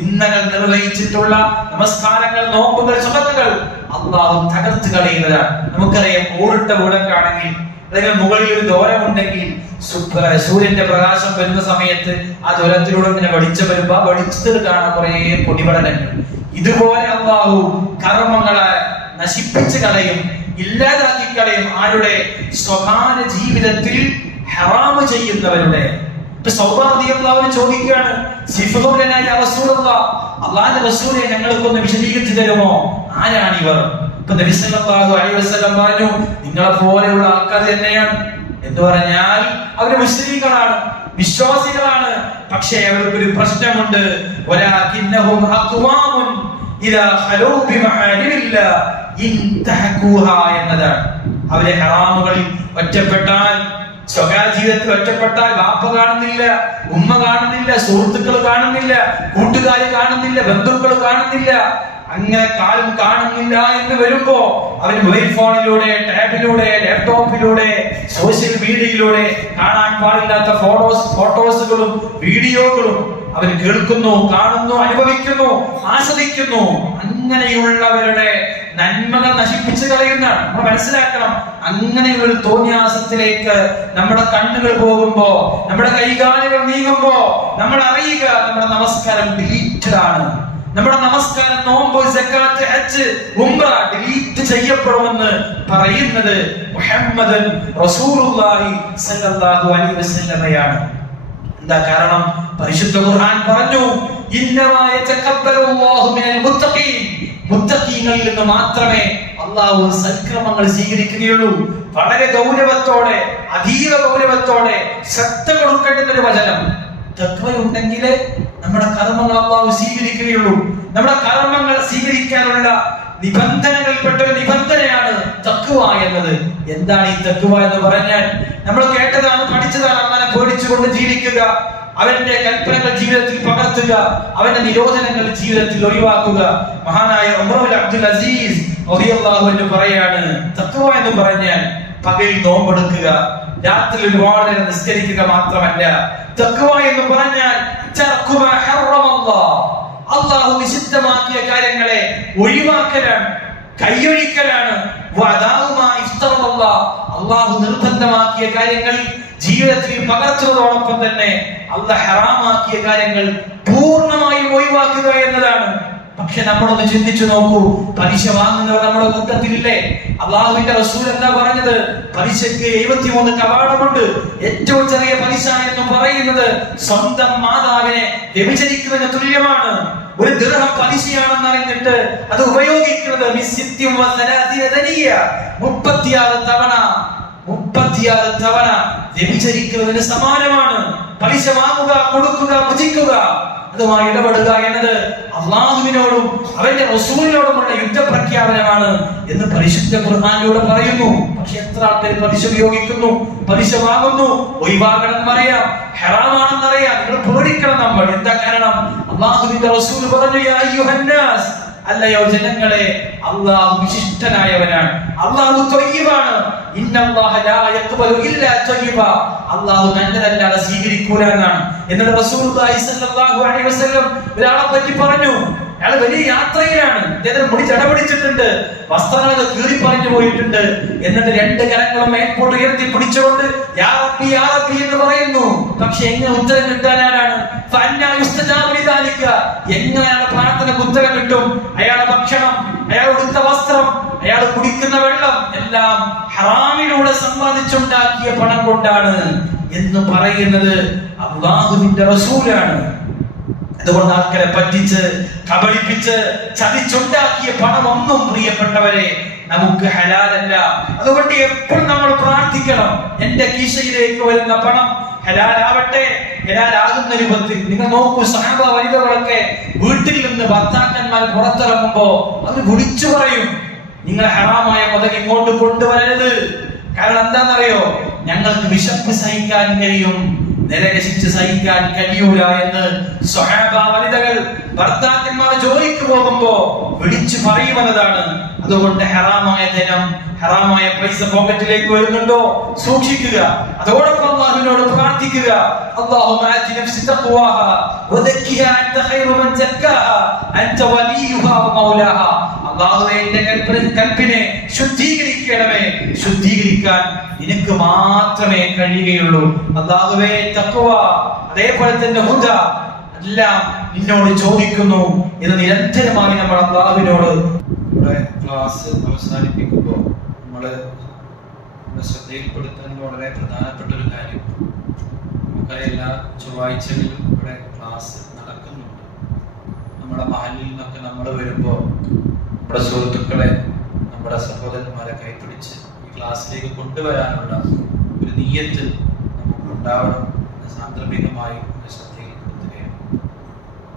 ഇന്നലെ നിർവഹിച്ചിട്ടുള്ള നമസ്കാരങ്ങൾ, നോമ്പുകൾ, സ്വതകൾ അല്ലാഹു തകർത്ത് കളയുന്നതാണ്. നമുക്കറിയാം, ഓടിട്ട വീടൊക്കെയാണെങ്കിൽ അല്ലെങ്കിൽ മുകളിൽ ഒരു ദൂരമുണ്ടെങ്കിൽ സൂര്യന്റെ പ്രകാശം വരുന്ന സമയത്ത് ആ ദൂരത്തിലൂടെ ഇങ്ങനെ വെളിച്ചം വരുമ്പോ ആ വെളിച്ചത്തിൽ കാണാൻ കുറെ പൊടിപടലങ്ങൾ. ഇതുപോലെ അല്ലാഹു കർമ്മങ്ങളെ നശിപ്പിച്ചു കളയും, ഇല്ലാതാക്കി കളയും. ആരുടെ? സ്വകാര്യ ജീവിതത്തിൽ ഹറാമ് ചെയ്യുന്നവരുടെ. ചോദിക്കുകയാണ്, അല്ലാഹുവിന്റെ റസൂലേ, ഞങ്ങൾക്കൊന്ന് വിശദീകരിച്ചു തരുമോ, ആരാണിവർ? നബി സല്ലല്ലാഹു അലൈഹി വസല്ലം പറഞ്ഞു, നിങ്ങളെ പോലെയുള്ള ആൾക്കാർ തന്നെയാണ് എന്ന് പറഞ്ഞാൽ അവര് മുസ്ലിങ്ങളാണ്, വിശ്വാസികളാണ്. പക്ഷേ അവർക്കൊരു പ്രശ്നമുണ്ട്. വലാകിന്നഹും അഖ്വാമുൻ ഇദാ ഖലൂ ബിമഹാരിമില്ലാ ഇൻതഹഖൂഹാ എന്നതാണ്. അവരെ ഹറാമുകളിൽ ഒറ്റപ്പെട്ടാൽ, സ്വകാര്യ ജീവിതത്തിൽ ഒറ്റപ്പെട്ടാൽ വാപ്പ കാണുന്നില്ല, ഉമ്മ കാണുന്നില്ല, സുഹൃത്തുക്കൾ കാണുന്നില്ല, കൂട്ടുകാർ കാണുന്നില്ല, ബന്ധുക്കൾ കാണുന്നില്ല, അങ്ങനെ കാലം കാണുന്നില്ല എന്ന് വരുമ്പോ അവന് മൊബൈൽ ഫോണിലൂടെ, ടാബിലൂടെ, ലാപ്ടോപ്പിലൂടെ, സോഷ്യൽ മീഡിയയിലൂടെ കാണാൻ പാടില്ലാത്ത ഫോട്ടോസുകളും വീഡിയോകളും അവൻ കേൾക്കുന്നു, കാണുന്നു, അനുഭവിക്കുന്നു, ആസ്വദിക്കുന്നു. അങ്ങനെയുള്ളവരുടെ നന്മകൾ നശിപ്പിച്ചു കളയുന്ന നമ്മൾ മനസ്സിലാക്കണം. അങ്ങനെയുള്ള ഒരു തോന്നിയാസത്തിലേക്ക് നമ്മുടെ കണ്ണുകൾ പോകുമ്പോ, നമ്മുടെ കൈകാലുകൾ നീങ്ങുമ്പോ നമ്മൾ അറിയുക നമ്മുടെ നമസ്കാരം ഡിലീറ്റഡ് ആണ്. നമ്മുടെ നമസ്കാരം, നോമ്പ്, സക്കാത്ത്, ഹജ്ജ്, ഉംറ ഡിലീറ്റ് ചെയ്യപ്പെടുമെന്ന് പറയുന്നത് മുഹമ്മദൻ റസൂലുള്ളാഹി സ്വല്ലല്ലാഹു അലൈഹി വസല്ലമയാണ്. എന്താ കാരണം? പരിശുദ്ധ ഖുർആൻ പറഞ്ഞു, ഇന്നമാ യതഖബ്ബലുല്ലാഹു മിനൽ മുത്തഖീൻ, മുത്തഖീങ്ങളിൽ നിന്ന് മാത്രമേ അല്ലാഹു സൽക്രമങ്ങൾ സ്വീകരിക്കുകയുള്ളൂ. വളരെ ഗൗരവത്തോടെ, അതീവ ഗൗരവത്തോടെ ശ്രദ്ധ കൊടുക്കേണ്ട ഒരു വചനം. തഖ്വയുണ്ടെങ്കിൽ നമ്മുടെ കർമ്മങ്ങൾ അല്ലാഹു സ്വീകരിക്കുകയുള്ളൂ. നമ്മുടെ കർമ്മങ്ങൾ സ്വീകരിക്കാനുള്ള നിബന്ധനകളിൽപ്പെട്ട ഒരു നിബന്ധനയാണ് തഖ്വ എന്നത്. എന്താണ് ഈ തഖ്വ എന്ന് പറഞ്ഞാൽ? നമ്മൾ കേട്ടതാണ്, പഠിച്ചതാണ്. അല്ലാഹനെ പേടിച്ചുകൊണ്ട് ജീവിക്കുക, അവന്റെ കൽപ്പനകൾ ജീവിതത്തിൽ പകർത്തുക, അവന്റെ നിരോധനങ്ങൾ ജീവിതത്തിൽ ഒഴിവാക്കുക. മഹാനായ ഉമർ ഇബ്നു അബ്ദുൽ അസീസ് റളിയല്ലാഹു അൻഹു പറയാണ്, തഖ്വ എന്ന് പറഞ്ഞാൽ പകൽ നോമ്പെടുക്കുക, രാത്രി ഒരുപാട് നേരം നിസ്കരിക്കുക മാത്രമല്ല. തഖ്വ എന്ന് പറഞ്ഞാൽ തർക്കു മാ ഹറമല്ലാഹ്, അല്ലാഹു നിഷിദ്ധമാക്കിയ കാര്യങ്ങളെ ഒഴിവാക്കലാണ്, കൈയൊഴിക്കലാണ്. വദാഉ മാ ഇഫ്തറല്ലാഹ്, അല്ലാഹു നിർബന്ധമാക്കിയ കാര്യങ്ങൾ ജീവിതത്തിൽ പകർത്തുന്നതോടൊപ്പം തന്നെ അല്ലാഹു ഹറാമാക്കിയ കാര്യങ്ങൾ പൂർണ്ണമായും ഒഴിവാക്കുക എന്നതാണ്. പക്ഷെ നമ്മളൊന്ന് ചിന്തിച്ചു നോക്കൂ, പലിശ വാങ്ങുന്നവർ നമ്മുടെ കൂട്ടത്തിലില്ലേ? അള്ളാഹുവിന്റെ റസൂൽ എന്താ പറഞ്ഞത്? പലിശയ്ക്ക് 73 കവാടമുണ്ട്. ഏറ്റവും ചെറിയ പലിശ എന്ന് പറയുന്നത് സ്വന്തം മാതാവിനെ വ്യഭിചരിക്കുന്നതിന് തുല്യമാണ്. ഒരു ദിർഹം പലിശയാണെന്ന് അറിഞ്ഞിട്ട് അത് ഉപയോഗിക്കുന്നത് 36 തവണ വ്യഭിചരിക്കുന്നതിന് സമാനമാണ്. പലിശ വാങ്ങുക, കൊടുക്കുക, ഭുജിക്കുക, അതുമായി ഇടപെടുക എന്നത് അള്ളാഹുവിനോടും അവന്റെ റസൂലിനോടുമുള്ള യുദ്ധപ്രഖ്യാപനമാണ് എന്ന് പരിശുദ്ധ ഖുർആനിലൂടെ പറയുന്നു. പക്ഷെ എത്ര ആൾക്കാർ പലിശ ഉപയോഗിക്കുന്നു, പലിശ വാങ്ങുന്നു? ഒഴിവാകണമെന്ന് അറിയാം, ഹറാമാണെന്ന് അറിയാം, നിങ്ങൾ പേടിക്കണം. നമ്മൾ എന്താ കാരണം? അള്ളാഹുവിന്റെ റസൂൽ പറഞ്ഞു, യാ അയ്യുഹന്നാസ്, അല്ലയോ ജനങ്ങളെ, അല്ലാഹു വിശിഷ്ടനായവനാണ്, അല്ലാഹു ത്വയ്യിബാണ്. ഇന്നല്ലാഹ ലാ യഖ്ബലു ഇല്ലാ ത്വയ്യിബ, അല്ലാഹു നല്ലതല്ലാതെ സ്വീകരിക്കൂല എന്നാണ്. എന്നിട്ട് റസൂലുള്ളാഹി സ്വല്ലല്ലാഹു അലൈഹി വസല്ലം ഒരാളെ പറ്റി പറഞ്ഞു, അയാൾ വലിയ യാത്രയിലാണ്, അദ്ദേഹത്തിന് മുടി ചടപിടിച്ചിട്ടുണ്ട്, വസ്ത്രങ്ങളൊക്കെ കീറി പറഞ്ഞു പോയിട്ടുണ്ട്. എന്നിട്ട് 2 കരങ്ങളും മേൽപോട്ട് ഉയർത്തി പിടിച്ചുകൊണ്ട് യാ റബ്ബി യാ റബ്ബി എന്ന് പറയുന്നു. പക്ഷെ എങ്ങനെ ഉത്തരം കിട്ടാനാണ്? എങ്ങനെ അയാളുടെ പ്രാർത്ഥനക്ക് ഉത്തരം കിട്ടും? അയാളുടെ ഭക്ഷണം, അയാൾ ഉടുത്ത വസ്ത്രം, അയാൾ കുടിക്കുന്ന വെള്ളം എല്ലാം ഹറാമിലൂടെ സമ്പാദിച്ചുണ്ടാക്കിയ പണം കൊണ്ടാണ് എന്ന് പറയുന്നത് അല്ലാഹുവിന്റെ റസൂലാണ്. അതുകൊണ്ട് ആൾക്കാരെ പറ്റിച്ച്, കബളിപ്പിച്ച്, ചതിച്ചുണ്ടാക്കിയ പണമൊന്നും പ്രിയപ്പെട്ടവരെ നമുക്ക് ഹലാലല്ല. അതുകൊണ്ട് എപ്പോഴും നമ്മൾ പ്രാർത്ഥിക്കണം, എന്റെ കീശയിലേക്ക് വരുന്ന പണം ഹലാലാവട്ടെ, ഹലാലാകുന്ന രൂപത്തിൽ. നിങ്ങൾ നോക്കൂ, സഹാബ വനിതകളൊക്കെ വീട്ടിൽ നിന്ന് ഭർത്താക്കന്മാർ പുറത്തിറങ്ങുമ്പോ അത് വിളിച്ചു പറയും, നിങ്ങൾ ഹറാമായ മുതൽ ഇങ്ങോട്ട് കൊണ്ടുവരരുത്. കാരണം എന്താണെന്നറിയോ? ഞങ്ങൾക്ക് വിശപ്പ് സഹിക്കാൻ കഴിയും, നരകശിക്ഷ സഹിക്കാൻ കഴിയൂല എന്ന് സ്വഹാബ വനിതകൾ ഭർത്താക്കന്മാർ ജോലിക്ക് പോകുമ്പോ വിളിച്ചു പറയുമെന്നതാണ്. അതുകൊണ്ട് ഹറാമായ ധനം, ഹറാമായ പൈസ പോക്കറ്റിലേക്ക് വരുന്നുണ്ടോ സൂക്ഷിക്കുക. അതോടൊപ്പം അല്ലാഹുവിനോട് പ്രാർത്ഥിക്കുക, അല്ലാഹുമ്മ ആതി നഫ്സി തഖ്വാഹ വസക്കിഹാ അൻത ഖൈറു മൻ സക്കാഹാ അൻത വലിയുഹാ വമൗലാഹാ. അല്ലാഹുവേ, എന്റെ കൽപ്പിനെ ശുദ്ധീകരിക്കണമേ, ശുദ്ധീകരിക്കാൻ നിനക്ക് മാത്രമേ കഴിയുകയുള്ളൂ. അല്ലാഹുവേ, തഖ്വ, അതേപോലെ തന്നെ ഹുദ എല്ലാം നിന്നോട് ചോദിക്കുന്നു എന്ന് നിരന്തരമായി നമ്മൾ അല്ലാഹുവിനോട്. നമ്മുടെ ക്ലാസ് അവസാനിപ്പിക്കുമ്പോൾ നമ്മുടെ ശ്രദ്ധയിൽപ്പെടുത്താൻ വളരെ പ്രധാനപ്പെട്ട ഒരു കാര്യം, നമുക്കറിയാം, എല്ലാ ചൊവ്വാഴ്ചകളിലും ഇവിടെ ക്ലാസ് നടക്കുന്നുണ്ട്. നമ്മുടെ മഹലിൽ നിന്നൊക്കെ നമ്മൾ വരുമ്പോൾ നമ്മുടെ സുഹൃത്തുക്കളെ, നമ്മുടെ സഹോദരന്മാരെ കൈപിടിച്ച് ഈ ക്ലാസ്സിലേക്ക് കൊണ്ടുവരാനുള്ള ഒരു നിയ്യത്ത് നമുക്കുണ്ടാവണം എന്ന് സാന്ദർഭികമായി ശ്രദ്ധയിൽപ്പെടുത്തുകയാണ്.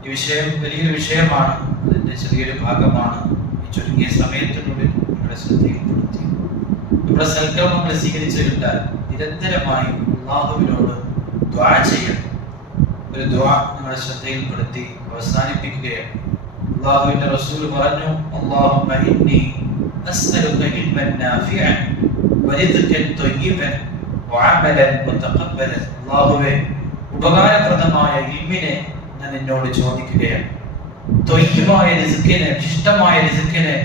ഈ വിഷയം വലിയൊരു വിഷയമാണ്, അതിൻ്റെ ചെറിയൊരു ഭാഗമാണ് ഈ ചുരുങ്ങിയ സമയത്തിനുള്ളിൽ നമ്മുടെ ശ്രദ്ധയിൽപ്പെടുത്തി. നമ്മുടെ സൽക്കർമ്മങ്ങൾ സ്വീകരിച്ചു കിട്ടാൻ നിരന്തരമായി അല്ലാഹുവിനോട് ദുആ ചെയ്യണം. ഒരു ദുആ നിങ്ങളുടെ ശ്രദ്ധയിൽപ്പെടുത്തി അവസാനിപ്പിക്കുകയാണ്. അല്ലാഹുവിന്റെ റസൂൽ പറഞ്ഞു, അല്ലാഹുമ്മ ഇന്നി അസ്അലുക ഇൽമൻ നാഫിഅൻ വറിസ്ഖൻ ത്വയ്യിബൻ വഅമലൻ മുതഖബ്ബലൻ. അല്ലാഹുവേ, ഉപകാരപ്രദമായ ഇൽമിനെ ഞാൻ നിന്നോട് ചോദിക്കുകയാണ്. ത്വയ്യിബായ റിസ്കിനെ, ഇഷ്ടമായ റിസ്കിനെ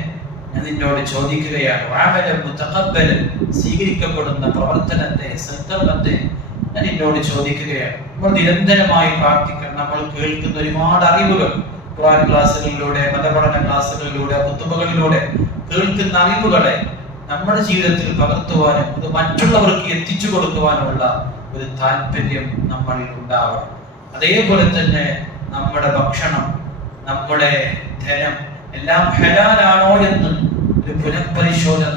ഞാൻ നിന്നോട് ചോദിക്കുകയാണ്. വഅമലൻ മുതഖബ്ബലൻ, സ്വീകരിക്കപ്പെടുന്ന പ്രവർത്തനത്തെ, സൽക്കർമ്മത്തെ ഞാൻ നിന്നോട് ചോദിക്കുകയാണ്. നമ്മൾ നിരന്തരമായി പ്രാർത്ഥിക്കണം. നമ്മൾ കേൾക്കുന്ന ഒരുപാട് അറിവുകൾ, ഖുർആൻ ക്ലാസ്സുകളിലൂടെ, മതപഠന ക്ലാസ്സുകളിലൂടെ, കുത്തുബകളിലൂടെ കേൾക്കുന്ന അറിവുകളെ നമ്മുടെ ജീവിതത്തിൽ പകർത്തുവാനും അത് മറ്റുള്ളവർക്ക് എത്തിച്ചു കൊടുക്കുവാനുമുള്ള ഒരു താല്പര്യം നമ്മളിൽ ഉണ്ടാവണം. അതേപോലെ തന്നെ നമ്മുടെ ഭക്ഷണം, നമ്മുടെ ധനം എല്ലാം ഹലാലാണോ എന്ന് ഒരു പുനഃപരിശോധന